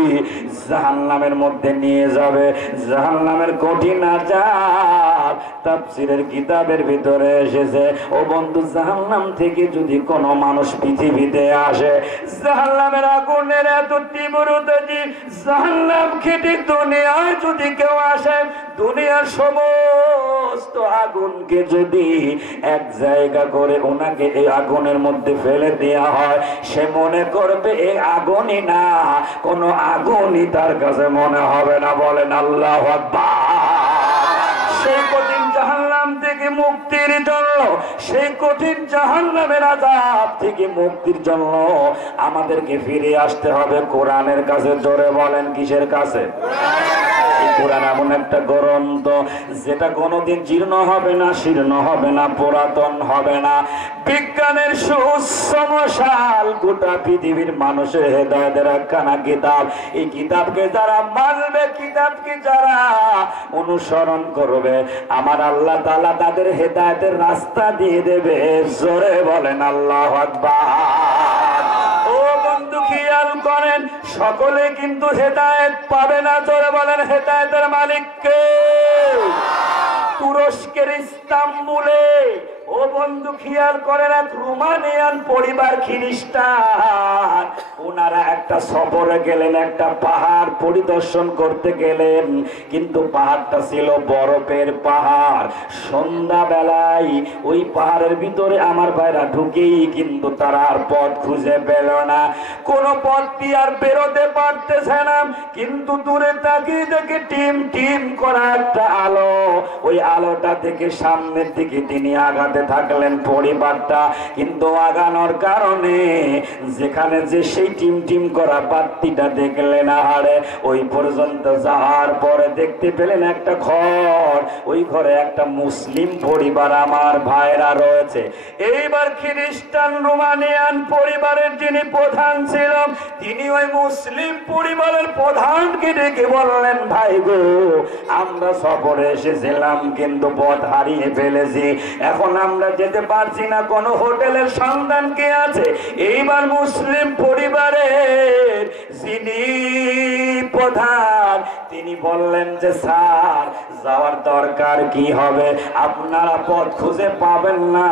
জাহান্নামের মধ্যে নিয়ে যাবে। জাহান্নামের কঠিন আযাব তাফসীরের কিতাবের ভিতরে এসেছে। ও বন্ধু, জাহান্নাম থেকে যদি কোনো মানুষ পৃথিবীতে আসে, জাহান্নামের আগুনের এত তীব্রতা যে জাহান্নাম খেটে দুনিয়ায় যদি কেউ আসে, দুনিয়ার সমস্ত আগুনকে যদি এক জায়গা করে ওনাকে এই আগুনের মধ্যে ফেলে দেওয়া হয়, সে মনে করবে এই আগুনই না, কোনো আগুনই তার কাছে মনে হবে না। বলেন আল্লাহু আকবার। সেই কঠিন জাহান্নাম থেকে মুক্তির জন্য, সেই কঠিন জাহান্নামের আযাব থেকে মুক্তির জন্য আমাদেরকে ফিরে আসতে হবে কোরআনের কাছে। জোরে বলেন কিসের কাছে? কোরআন এমন একটা গ্রন্থ যেটা কোনোদিন জীর্ণ হবে না, শীর্ণ হবে না, পুরাতন হবে না। বিজ্ঞানের সুসমশাল, গোটা পৃথিবীর মানুষের হেদায়েতের একখানা কিতাব। এই কিতাবকে যারা মানবে, কিতাবকে যারা অনুসরণ করবে, আমার আল্লাহ তাআলা তাদের হেদায়েতের রাস্তা দিয়ে দেবে। জোরে বলেন আল্লাহু আকবার। ও বন্ধু, খেয়াল করেন, সকলে কিন্তু হেদায়েত পাবে না। জোরে বলেন হেদায়েতের মালিক কে? তুরস্কের ইস্তাম্বুলে, ও বন্ধু খেয়াল করেন, এক রোমানিয়ান পরিবার খ্রিস্টান, ওনারা একটা সফরে গেলেন, একটা পাহাড় পরিদর্শন করতে গেলেন। কিন্তু পাহাড়টা ছিল বরফের পাহাড়। সন্ধ্যাবেলায় ওই পাহাড়ের ভিতরে আমার ভাইরা ঢুকেই কিন্তু তারা আর পথ খুঁজে পেল না, কোনো পথ দিয়ে আর বেরোতে পারতেছে না। কিন্তু দূরে তাকিয়ে দেখে টিম টিম করা একটা আলো, ওই আলোটা থেকে সামনের দিকে তিনি আগাতে থাকলেন পরিবারটা। কিন্তু আগানোর কারণে যেখানে যে সেই টিম টিম করা বাতিটা দেখলেন, আহারে ওই পর্যন্ত যাওয়ার পরে দেখতে পেলেন একটা ঘর, ওই ঘরে একটা মুসলিম পরিবার আমার ভাইরা রয়েছে। এইবার খ্রিস্টান রোমানিয়ান পরিবারের যিনি প্রধান ছিল, তিনি ওই মুসলিম পরিবারের প্রধানকে ডেকে বললেন, ভাই গো, আমরা সফরে এসেছিলাম কিন্তু পথ হারিয়ে ফেলেছি, এখন আমরা যেতে পারছি না, কোন হোটেলের সন্ধান কে আছে? এইবার মুসলিম পরিবারের যিনি প্রধান, তিনি বললেন যে স্যার যাওয়ার দরকার কি হবে, আপনারা পথ খুঁজে পাবেন না,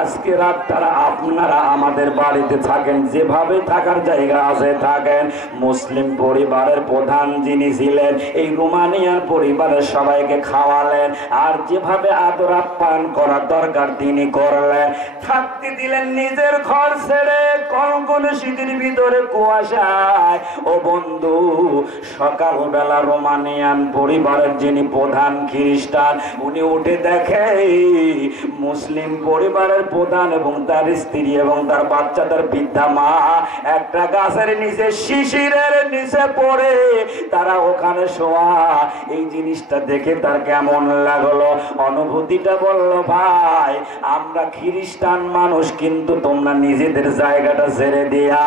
আজকে রাতটা আপনারা আমাদের বাড়িতে থাকেন, যেভাবে থাকার জায়গা আছে থাকেন। মুসলিম পরিবারের প্রধান যিনি ছিলেন এই রোমানিয়ার পরিবারের সবাইকে খাওয়ালেন, আর যেভাবে আদর আপ্যায়ন করার দরকার তিনি করলেন। থাকতে দিলেন নিজের ঘর ছেড়ে কনকনে শীতের ভিতরে কুয়াশায়। ও বন্ধু, সকালবেলা রোমানিয়ান পরিবারের যিনি প্রধান খ্রিস্টান, উনি উঠে দেখে মুসলিম পরিবারের প্রধান এবং তার স্ত্রী এবং তার বাচ্চা, তার বৃদ্ধা মা একটা গাছের নিচে শিশিরের নিচে পড়ে তারা ওখানে শোয়া। এই জিনিসটা দেখে তার কেমন লাগলো, অনুভূতিটা বলল, ভাই আমরা খ্রিস্টান মানুষ, কিন্তু তোমরা নিজেদের জায়গাটা ছেড়ে দিয়া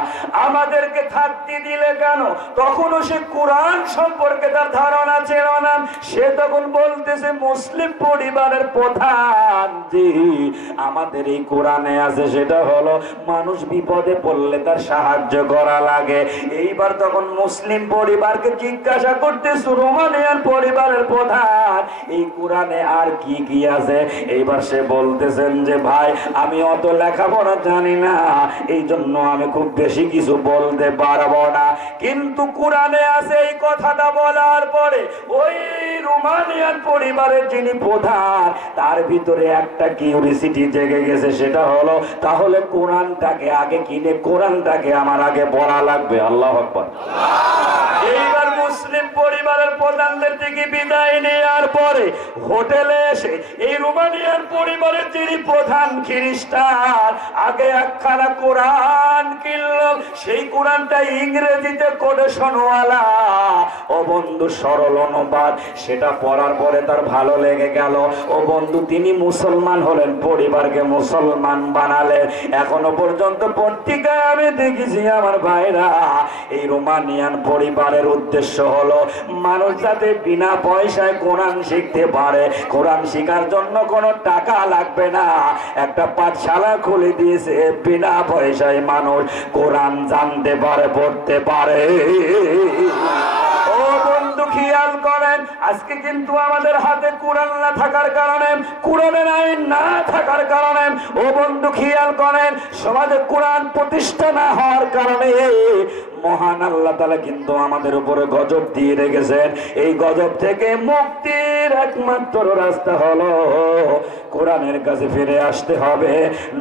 আমাদেরকে থাকতে দিলে কেন? তখনও সে কোরআন সম্পর্কে তার ধারণা ছিল না। সে তখন বলতেছে মুসলিম পরিবারের প্রধান জি, আমাদের এই কোরআনে আছে সেটা হলো মানুষ বিপদে পড়লে তার সাহায্য করা লাগে। এইবার তখন মুসলিম পরিবারকে জিজ্ঞাসা করতেছে রোমানিয়ান পরিবারের প্রধান এই কোরআনে আর কি কি আছে। এইবার সে বলতেছেন যে ভাই আমি অত লেখাপড়া জানি না, এই জন্য আমি খুব বেশি কিছু বলতে পারবো না, কিন্তু কোরআনে আছে এই কথাটা বলার পরে ওই রোমানিয়ান পরিবারের যিনি প্রধান তার ভিতরে একটা কিউরিসিটি জেগে গেছে, সেটা হলো তাহলে কোরআনটাকে আগে কিনে কোরআনটাকে আমার আগে পড়া লাগবে। আল্লাহু আকবার। এইবার মুসলিম পরিবারের প্রধানদের থেকে বিদায় নেওয়ার পরে হোটেলে এসে এই রোমানিয়ান পরিবারের যিনি প্রধান খ্রিস্টান আগে একখানা কোরআন কিনল, সেই কোরআনটা ইংরেজিতে কোটেশনওয়ালা। ও বন্ধু, সরল অনুবাদ, সেটা পড়ার পরে তার ভালো লেগে গেল। ও বন্ধু, তিনি মুসলমান হলেন, পরিবারকে মুসলমান বানালেন। এখনো পর্যন্ত পত্রিকায় আমি দেখেছি আমার ভাইরা, এই রোমানিয়ান পরিবারের উদ্দেশ্য হলো মানুষ যাতে বিনা পয়সায় কোরআন শিখতে পারে। কোরআন শেখার জন্য কোনো টাকা লাগবে না, একটা পাঠশালা খুলে দিয়েছে, বিনা পয়সায় মানুষ কোরআন জানতে পারে, পড়তে পারে। ও বন্ধু, খেয়াল করেন, আজকে কিন্তু আমাদের হাতে কোরআন না থাকার কারণে, কোরআনের আইন না থাকার কারণে, ও বন্ধু খেয়াল করেন, সমাজে কোরআন প্রতিষ্ঠা না হওয়ার কারণে মহান আল্লাহ তাআলা কিন্তু আমাদের উপরে গজব দিয়ে রেখেছেন। এই গজব থেকে মুক্তির একমাত্র রাস্তা হলো কোরআনের কাছে ফিরে আসতে হবে,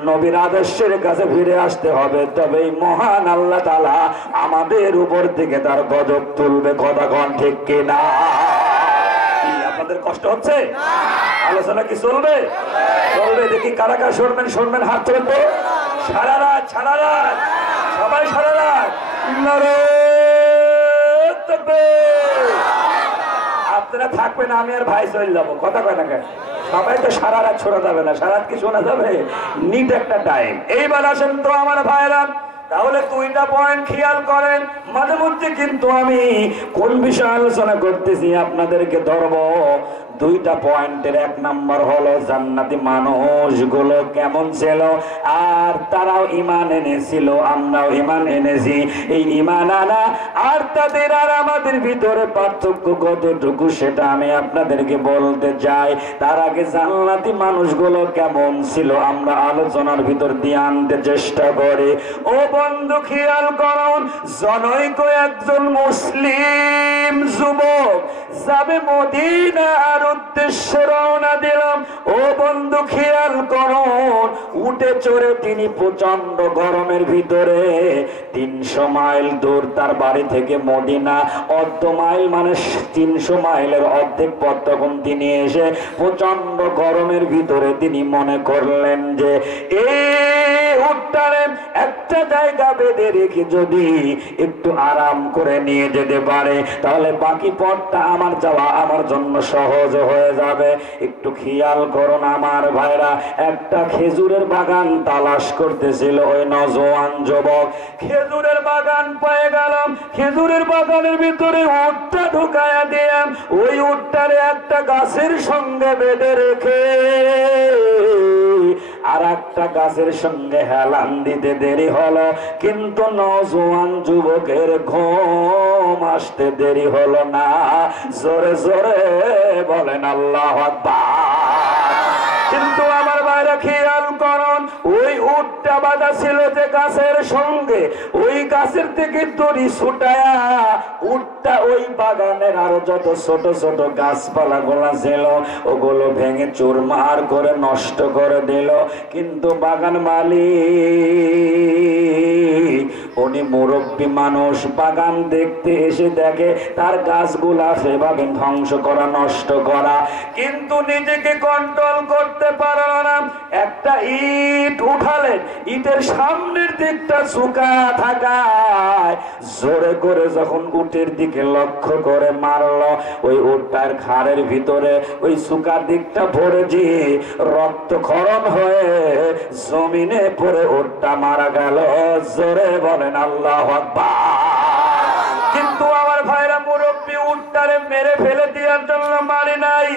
নবীর আদর্শের কাছে ফিরে আসতে হবে, তবেই মহান আল্লাহ তাআলা আমাদের উপর থেকে তার গজব তুলবে। কথা কোন ঠিক কিনা? আপনাদের কষ্ট হচ্ছে? আলোচনা কি চলবে? চলবে। দেখি কারা কারা শুনবেন, শুনবেন, হাত তুলবেন তো। সারা রাত, সারা রাত, সবাই সারা রাত। আপনারা থাকবেন, আমি আর ভাই চলে যাবো। কথা কয় না কেন? সবাই তো সারা রাত শোনা যাবে না, সারা রাত কি শোনা যাবে? নিট একটা টাইম। এইবার আসেন তো আমার ভাইরা, তাহলে দুইটা পয়েন্ট খেয়াল করেন। মাঝে মধ্যে কিন্তু আমি কোন বিষয়ে আলোচনা করতেছি আপনাদেরকে ধরবো। দুইটা পয়েন্টের এক নাম্বার হলো জান্নাতি মানুষগুলো কেমন ছিল, আর তারাও ঈমান এনেছিল, আমরাও ঈমান এনেছি। এই ঈমান আনা আর তাদের আর আমাদের ভিতরে পার্থক্য কতটুকু সেটা আমি আপনাদেরকে বলতে চাই। তার আগে জান্নাতি মানুষগুলো কেমন ছিল আমরা আলোচনার ভিতর দিয়ে আনতে চেষ্টা করি। ও বন্ধু খেয়াল করুন, জনৈক একজন মুসলিম যুবক যাবে মদিনার উদ্দেশ্যে রওনা দিলাম। ও বন্ধু খেয়াল করুন, উঠে চড়ে তিনি প্রচন্ড গরমের ভিতরে 300 মাইল দূর তার বাড়ি থেকে মদিনা, অর্ধ মাইল মানে 300 মাইলের অর্ধেক পথ তখন তিনি এসে প্রচন্ড গরমের ভিতরে তিনি মনে করলেন যে এই উঠটারে একটা জায়গা বেঁধে রেখে যদি একটু আরাম করে নিয়ে যেতে পারে তাহলে বাকি পথটা আমার যাওয়া আমার জন্য সহজ হয়ে যাবে। একটু খেয়াল করুন আমার ভাইরা, একটা খেজুরের বাগান তালাশ করতেছিল ওই নওজোয়ান যুবক। খেজুরের বাগান পেয়ে গেলাম, খেজুরের বাগানের ভিতরে উটটা ঢুকায়া দিলাম, ওই উটটারে একটা গাছের সঙ্গে বেঁধে রেখে আর একটা গাছের সঙ্গে হেলান দিতে দেরি হলো, কিন্তু নওজোয়ান যুবকের ঘুম আসতে দেরি হলো না। জোরে জোরে বলেন আল্লাহু আকবার। কিন্তু আমার ভাইরা খেয়াল করুন, ওই উটটা বাঁধা ছিল যে গাছের সঙ্গে, ওই গাছের থেকে দড়ি ছুটায়া উটটা ওই বাগানের আরো যত ছোট ছোট গাছপালা গুলা ছিল ওগুলো ভেঙে চুরমার করে নষ্ট করে দিল। কিন্তু বাগান মালিক উনি মুরব্বী মানুষ, বাগান দেখতে এসে দেখে তার গাছগুলা সেভাবে ধ্বংস করা, নষ্ট করা, কিন্তু নিজেকে কন্ট্রোল করতে পারল না। একটা ইট উঠালেন, ইটের সামনের দিকটা চুকা থাকায় জোরে করে যখন উটের দিকে লক্ষ্য করে মারল, ওই উটটার ঘাড়ের ভিতরে ওই চুকা দিকটা ভরে দিয়ে রক্তক্ষরণ হয়ে জমিনে পড়ে উটটা মারা গেল। জোরে বলেন আল্লাহু আকবার। কিন্তু আমার ভাইরা মুরব্বী উটটারে মেরে ফেলে দেওয়ার জন্য মারি নাই,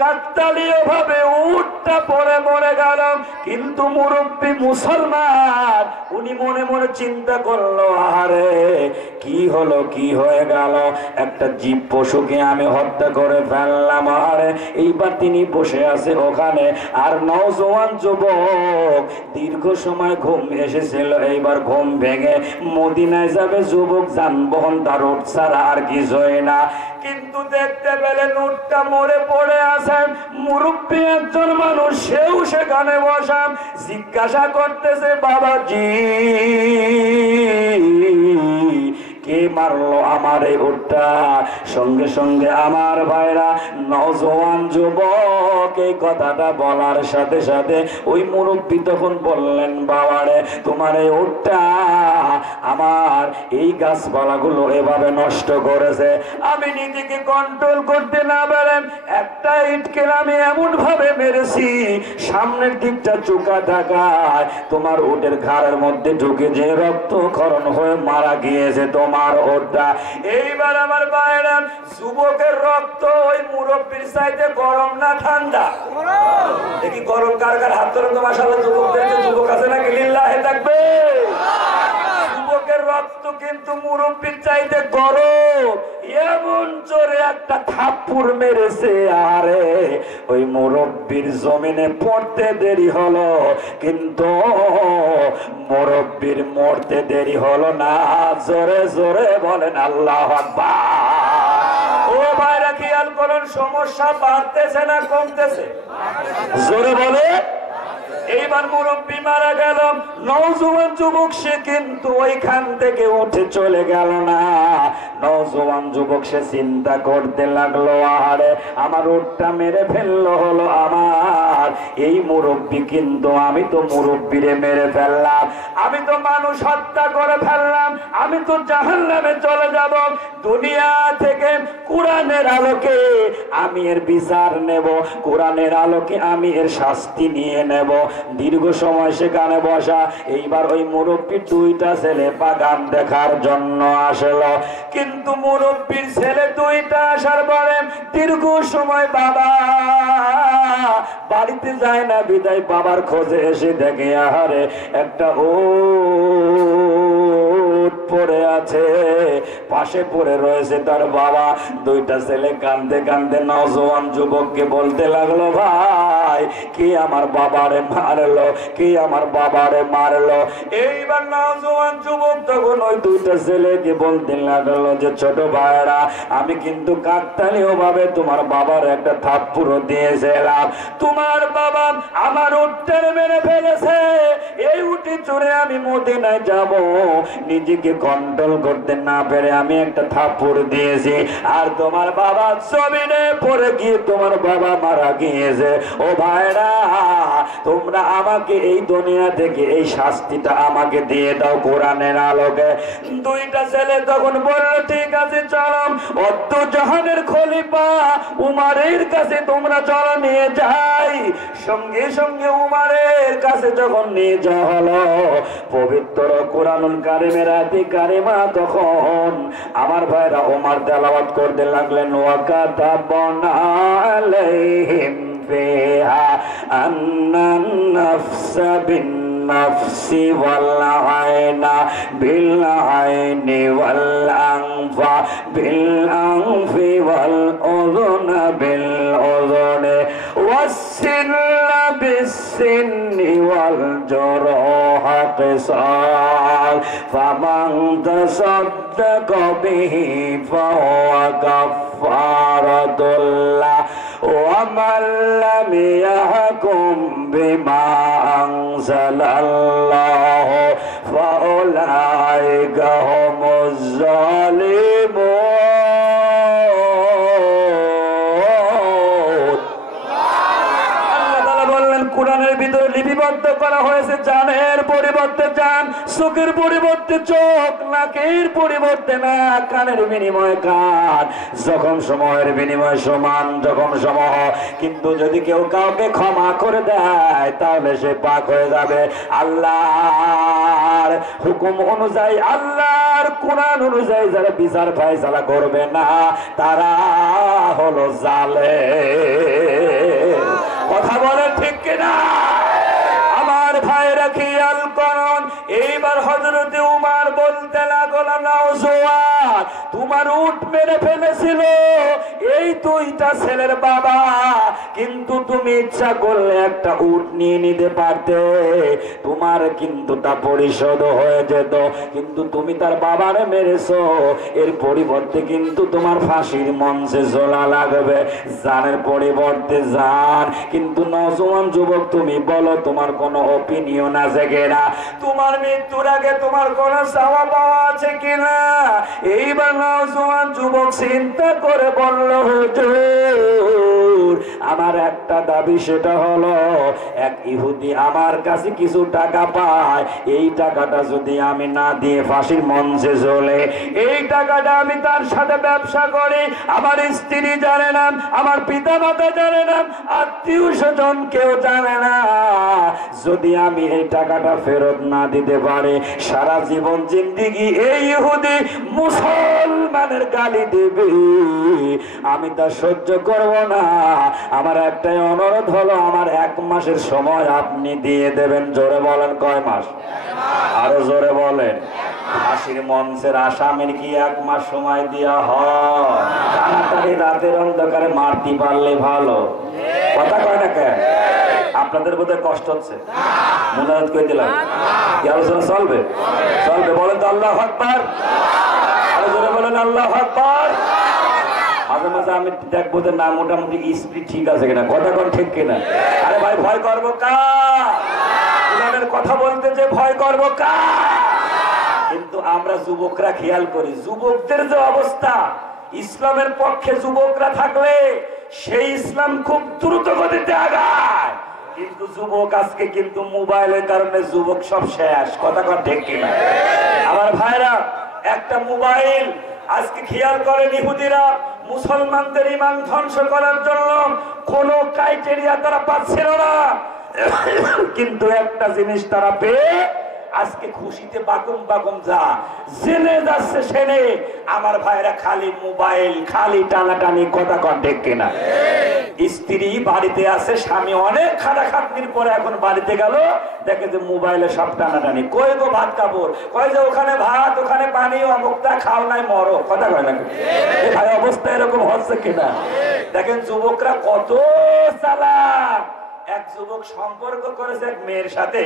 কাকতালীয় ভাবে উটটা পরে মরে গেল। কিন্তু মুরব্বী মুসলমান উনি মনে মনে চিন্তা করলো, আরে কি হলো, কি হয়ে গেল, একটা জীব পশুকে আমি হত্যা করে ফেললাম। আরে এইবার তিনি বসে আছে ওখানে, আর নওজোয়ান যুবক দীর্ঘ সময় ঘুম এসেছিল, এইবার ঘুম ভেঙে মদিনায় যাবে যুবক, যানবাহন তার উট ছাড়া আর কিছুই না। কিন্তু দেখতে পেলেন উটটা মরে পড়ে আছে, মুরব্বী একজন মানুষ সেও সেখানে বসা, জিজ্ঞাসা করতেছে, বাবাজি কে মারলো আমার এই উটটা? সঙ্গে সঙ্গে আমার ভাইরা নওজোয়ান যুবক এই কথাটা বলার সাথে সাথে ওই মুরব্বী তখন বললেন, বাবারে তোমার এই উটটা আমার এই গাছপালাগুলো এভাবে নষ্ট করেছে, আমি নিজেকে কন্ট্রোল করতে না পারেন একটা ইটকে আমি এমন ভাবে মেরেছি সামনের দিকটা চুকা থাকায় তোমার উটের ঘাড়ের মধ্যে ঢুকে যে রক্তক্ষরণ হয়ে মারা গিয়েছে তোমার উটটা। এইবার আমার বাইরে যুবকের রক্ত ওই মুরব্বীর চাইতে গরম না ঠান্ডা? দেখি গরম কার কার হাত ধরে তো মাশাআল্লাহ, যুবকদের যুবক আছে নাকি? লিল্লাহে তাকবীর। যুবকের রক্ত কিন্তু মুরব্বীর চাইতে গরম, এমন জোরে একটা থাপ্পড় মেরেছে, আরে ওই মুরব্বীর জমিনে পড়তে দেরি হলো, কিন্তু মুরব্বীর মরতে দেরি হলো না। জোরে জোরে বলেন আল্লাহু আকবার। ও ভাইরা খেয়াল করুন, সমস্যা বাড়তেছে না কমতেছে? জোরে বলে। এইবার মুরব্বী মারা গেল, নওজোয়ান যুবক সে কিন্তু ওইখান থেকে উঠে চলে গেল না। নওজোয়ান যুবক সে চিন্তা করতে লাগলো, আরে আমার উটটা মেরে ফেললো হলো আমার এই মুরব্বী, কিন্তু আমি তো মুরব্বীরে মেরে ফেললাম, আমি তো মানুষ হত্যা করে ফেললাম, আমি তো জাহান্নামে চলে যাব। দুনিয়া থেকে কোরআনের আলোকে আমি এর বিচার নেব, কোরআনের আলোকে আমি এর শাস্তি নিয়ে নেব। দীর্ঘ সময় সেখানে বসা। এইবার ওই মুরব্বীর দুইটা ছেলে বাগান দেখার জন্য আসলো, কিন্তু মুরব্বীর ছেলে দুইটা আসার পরে দীর্ঘ সময় বাবা বাড়িতে যায় না, বিদায় বাবার খোঁজে এসে দেখে আহারে একটা উট পড়ে আছে, পাশে পড়ে রয়েছে তার বাবা। দুইটা ছেলে কাঁদতে কাঁদতে নওজোয়ান যুবককে বলতে লাগলো, ভাই কে আমার বাবারে মারলো, কে আমার বাবারে মারলো? এইবার নওজোয়ান যুবক তখন ওই দুইটা ছেলেকে বলতে লাগলো যে, ছোট ভাইরা আমি কিন্তু কাকতালীয় ভাবে তোমার বাবার একটা থাপ্পড় দিয়েছিলাম, তোমার বাবা আমার উটটারে মেরে ফেলেছে, এই উটে চড়ে আমি মদিনায় যাব, নিজেকে কন্ট্রোল করতে না পেরে আমি একটা থাপ্পড় দিয়েছি, আর তোমার বাবা জমিনে পড়ে গিয়ে তোমার বাবা মারা গিয়েছে। ও ভাইরা তোমরা আমাকে এই দুনিয়া থেকে এই শাস্তিটা আমাকে দিয়ে দাও কোরআনের আলোকে। দুইটা ছেলে তখন বলল, ঠিক আছে চলো, অদ্য জাহানের খলিফা উমারের কাছে তোমরা চলো, নিয়ে যাই। সঙ্গে সঙ্গে উমারের কাছে যখন নিয়ে যাওয়া হলো, পবিত্র কোরআনুল কারিমের আয়াতে কারিমা তখন আমার ভাইরা ওমর তেলাওয়াত করতে লাগলেন, ওয়া কাতাবনা আলাইহিম فيها أن النفس بالنفس والعين بالعين والأنف بالأنف والأذن بالأذن والسن بالسن والجروح قصاص فمن تصدق به فهو كفارة له ومن لم يحكم بما أنزل الله فأولئك هم الظالمون কোরআনের ভিতরে লিপিবদ্ধ করা হয়েছে জানের পরিবর্তে জান, চোখের পরিবর্তে চোখ, নাকের পরিবর্তে নাক, কানের বিনিময়ে কান, যখন সময়ের বিনিময়ে সমান যখন সমূহ। কিন্তু যদি কেউ কাউকে ক্ষমা করে দেয় তাহলে সে পাক হয়ে যাবে। আল্লাহর হুকুম অনুযায়ী, আল্লাহর কোরআন অনুযায়ী যারা বিচার ফায়সালা করবে না তারা হলো জালেম। কথা বলে ঠিক কিনা? আমার ভাইরা খেয়াল করুন। এইবার হযরতে উমর বলতে লাগলো, নওজোয়ান তোমার উট মেরে ফেলেছিল এই দুইটা ছেলের বাবা, কিন্তু তুমি ইচ্ছা করলে একটা উট নিয়ে নিতে পারতে, তোমার কিন্তু তা পরিশোধ হয়ে যেত। কিন্তু তুমি তার বাবারে মেরেছো, এর পরিবর্তে কিন্তু তোমার ফাঁসির মঞ্চে ঝোলা লাগবে, জানের পরিবর্তে জান। কিন্তু নওজোয়ান যুবক তুমি বলো তোমার কোনো অপিনিয়ন আছে কিনা? তোমার মৃত্যুর আগে তোমার কোনো চাওয়া পাওয়া আছে কিনা? এইবার নওজোয়ান যুবক চিন্তা করে বলল, হুজুর আমার একটা দাবি, সেটা হলো এক ইহুদি আমার কাছে কিছু টাকা পায়, এই টাকাটা যদি আমি না দিয়ে ফাঁসির মঞ্চে ঝোলে, এই টাকাটা আমি তার সাথে ব্যবসা করি, আমার স্ত্রী জানে না, আমার পিতা মাতা জানে না, আত্মীয় স্বজন কেউ জানে না, যদি আমি এই টাকাটা ফেরত না দিতে পারি সারা জীবন জিন্দেগি এই ইহুদি মুসলমানের গালি দেবে, আমি তা সহ্য করব না। আমার একটাই অনুরোধ হলো, আমার 1 মাসের সময় আপনি দিয়ে দেবেন। জোরে বলেন কয় মাস? আরো জোরে বলেন। ফাঁসির মঞ্চের আসামির কি 1 মাস সময় দেওয়া হয়? তাড়াতাড়ি রাতের অন্ধকারে মারতে পারলে ভালো। কথা কয় না কেন? আপনাদের বোধহয় কষ্ট হচ্ছে, মুনাজাত করে দিলাম, কি আলোচনা চলবে? চলবে। বলেন তো আল্লাহু আকবার। আরো জোরে বলেন আল্লাহু আকবার। মাঝে মাঝে আমি দেখবো যে না মোটামুটি স্পিড ঠিক আছে কিনা, কথা কোন ঠিক কিনা। আরে ভাই ভয় করবো কার? কথা বলতে যে ভয় করবো কার? কিন্তু আমরা যুবকরা খেয়াল করি, যুবকদের যে অবস্থা, ইসলামের পক্ষে যুবকরা থাকলে সেই ইসলাম খুব দ্রুত গতিতে আগায়, কিন্তু যুবক আজকে কিন্তু মোবাইলের কারণে যুবক সব শেষ। কথা কোন ঠিক কিনা? আমার ভাইরা একটা মোবাইল, আজকে খেয়াল করেন ইহুদিরা মুসলমানদের ঈমান ধ্বংস করার জন্য কোনো ক্রাইটেরিয়া তারা পাচ্ছিল না, কিন্তু একটা জিনিস তারা পেয়ে আজকে খুশিতে বাগুম বাগুম যা জেনে যাচ্ছে সেনে। আমার ভাইরা খালি মোবাইল, খালি টানাটানি। কথা কন ঠিক কিনা? স্ত্রী বাড়িতে আছে, স্বামী অনেক খাটাখাটনির পরে এখন বাড়িতে গেল, দেখে যে মোবাইলে সব টানাটানি। কই গো ভাত কাপড়? কয় যে ওখানে ভাত, ওখানে পানি, অমুকটা খাও নাই মরো। কথা কয় না? ভাই অবস্থা এরকম হচ্ছে কিনা? দেখেন যুবকরা কত চালাক। এক যুবক সম্পর্ক করেছে এক মেয়ের সাথে,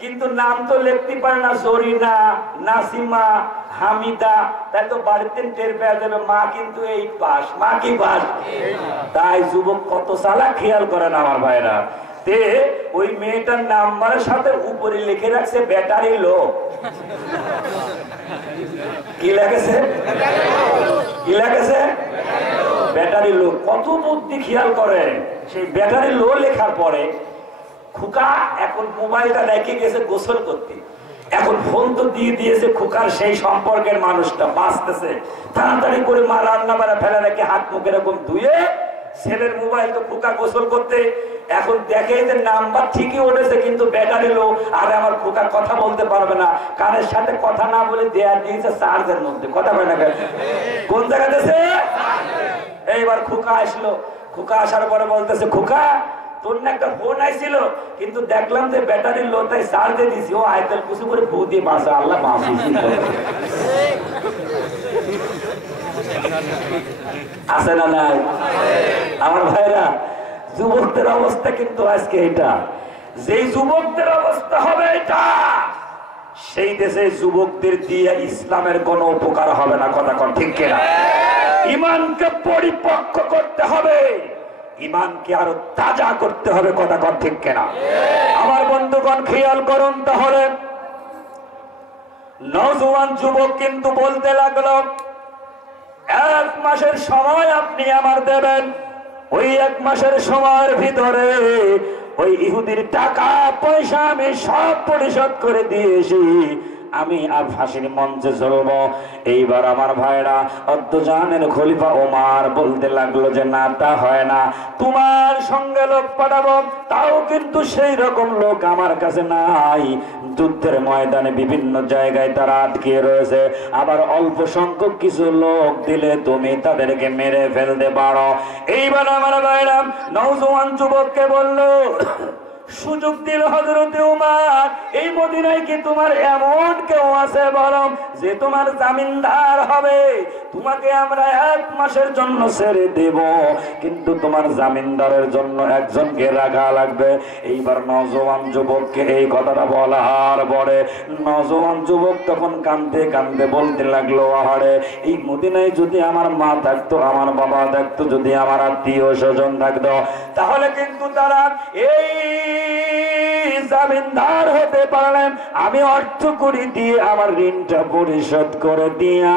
কিন্তু নাম তো লিখতে পারে না, জরিনা, নাসিমা, হামিদা, তাই তো বাড়িতে টের পেয়ে যাবে মা কিন্তু 8 পাস, মা কি পাস। তাই যুবক কত চালাক খেয়াল করেন আমার ভাইরা। তে ওই মেয়েটার নাম্বারের সাথে উপরে লিখে রাখছে ব্যাটারি লো। কি লাগেছে? কি লাগেছে? Battery low. কত বুদ্ধি খেয়াল করেন। সেই ব্যাটারি লো লেখার পরে খুকা এখন মোবাইলটা রেখে গেছে গোসল করতে, এখন ফোন তো দিয়ে দিয়েছে খুকার সেই সম্পর্কের মানুষটা বাঁচতেছে, তাড়াতাড়ি করে মা রান্না বাড়া ফেলে রেখে হাত মুখ এরকম ধুয়ে ছেলের মোবাইল তো খুকা গোসল করতে, এখন দেখে যে নাম্বার ঠিকই উঠেছে কিন্তু ব্যাটারি লো। আরে আমার খুকা কথা বলতে পারবে না, কানের সাথে কথা না বলে দেয়া দিয়েছে চার্জের মধ্যে। কথা বলে না কোন জায়গা দিয়েছে? এইবার খুকা আসলো, খোকা আসার পরে বলতেছে, খোকা তোর না একটা ফোন আইছিল, কিন্তু দেখলাম যে ব্যাটারির লো, তাই চার্জ দিয়ে দিছি। ও আয়তাল কুসু করে বউ দিয়ে বাঁচা, আল্লাহ বাঁচিয়েছি। আছে না নাই আমার ভাইরা? যুবকদের অবস্থা কিন্তু আজকে এটা, যেই যুবকদের অবস্থা হবে এটা, সেই দেশে যুবকদের দিয়ে ইসলামের কোনো উপকার হবে না। কথা কোন ঠিক কিনা? ইমানকে পরিপক্ক করতে হবে, ইমানকে আরো তাজা করতে হবে। কথা কোন ঠিক কিনা? আমার বন্ধুগণ খেয়াল করুন তাহলে, নওজোয়ান যুবক কিন্তু বলতে লাগলো, 1 মাসের সময় আপনি আমার দেবেন, ওই 1 মাসের সময়ের ভিতরে ওই ইহুদির টাকা পয়সা আমি সব পরিশোধ করে দিয়েছি, আমি আর ফাঁসির মঞ্চে চলবো। এইবার আমার ভাইরা, অদ্দজানের খলিফা ওমর বলতে লাগলো যে না, তা হয় না, তোমার সঙ্গে লোক পাঠাবো, তাও কিন্তু সেই রকম লোক আমার কাছে নাই। যুদ্ধের ময়দানে বিভিন্ন জায়গায় তারা আটকে রয়েছে, আবার অল্প সংখ্যক কিছু লোক দিলে তুমি তাদেরকে মেরে ফেলতে পারো। এইবার আমার ভাইরা নওজোয়ান যুবককে বললো, সুযোগ দিল হযরত উমর, এই মদিনায় কি তোমার এমন কেউ আছে বলো যে তোমার জামিনদার হবে? তোমাকে আমরা 1 মাসের জন্য ছেড়ে দেব, কিন্তু তোমার জামিনদারের জন্য একজনকে রাখা লাগবে। এইবার নওজোয়ান যুবককে এই কথাটা বলার পরে নওজোয়ান যুবক তখন কাঁদতে কাঁদতে বলতে লাগলো, আহারে, এই মদিনায় যদি আমার মা থাকতো, আমার বাবা থাকতো, যদি আমার আত্মীয় স্বজন থাকতো, তাহলে কিন্তু তারা এই জামিনদার হতে পারলেন, আমি অর্থ করে দিয়ে আমার ঋণটা পরিশোধ করে দিয়া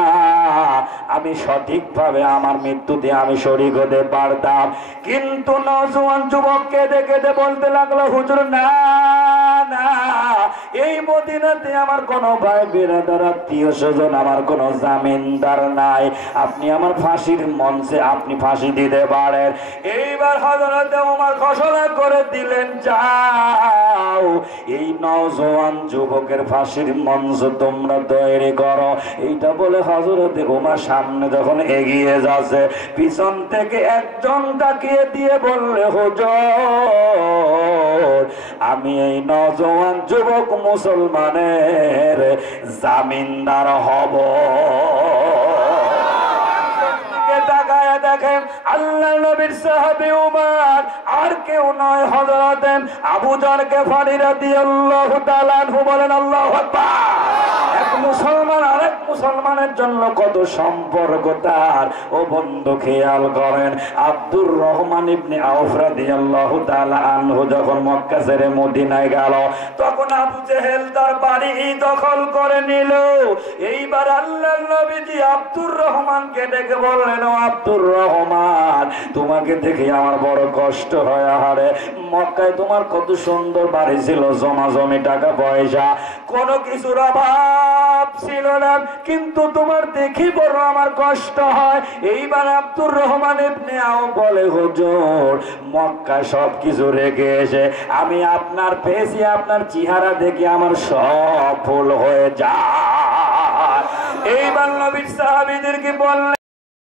আমি সঠিকভাবে আমার মৃত্যুতে আমি শরীক হতে পারতাম। কিন্তু নওজোয়ান যুবককে দেখে বলতে লাগলো, হুজুর না না, এই মদিনাতে আমার কোনো ভাই বিরাদার আত্মীয় স্বজন, আমার কোনো জামিনদার নাই, আপনি আমার ফাঁসির মঞ্চে আপনি ফাঁসি দিতে পারেন। এইবার হযরত ওমর ঘোষণা করে দিলেন, যাও, এই নওজোয়ান যুবকের ফাঁসির মঞ্চ তোমরা তৈরি করো। এইটা বলে হযরত ওমর সামনে যখন এগিয়ে যাচ্ছে, পিছন থেকে একজন তাকিয়ে দিয়ে বললে, হুজুর, আমি এই নওজোয়ান যুবক মুসলমানের জামিনদার হব। দেখেন আল্লাহ নবীর সাহাবী উমর আর কেউ নয়, হযরত আবু যর গিফারী রাদিয়াল্লাহু তাআলা আনহু। বলেন আল্লাহু আকবার। এক মুসলমান আরেক মুসলমানের জন্য কত সম্পর্ক তার। ও বন্ধু খেয়াল করেন, আব্দুর রহমান ইবনে আউফ রাদিয়াল্লাহু তাআলা আনহু যখন মক্কা ছেড়ে মদিনায় গেল, তখন আবু জেহেল তার বাড়ি দখল করে নিল। এইবার আল্লাহর নবীজি আব্দুর রহমানকে ডেকে বললেন, ও আব্দুর রহমান, তোমাকে দেখে আমার বড় কষ্ট হয়। আহারে, মক্কায় তোমার কত সুন্দর বাড়ি ছিল, জমা জমি টাকা পয়সা, কোনো কিছুর অভাব ছিল না, কিন্তু তোমার দেখি বড় আমার কষ্ট হয়। এইবার আব্দুর রহমান ইবনে আউফ বলে, হুজুর, মক্কায় সব কিছু রেখে এসে আমি আপনার পেয়েছি, আপনার চেহারা দেখে আমার সব ভুল হয়ে যায়। এইবার নবীর সাহাবীদেরকে বললেন,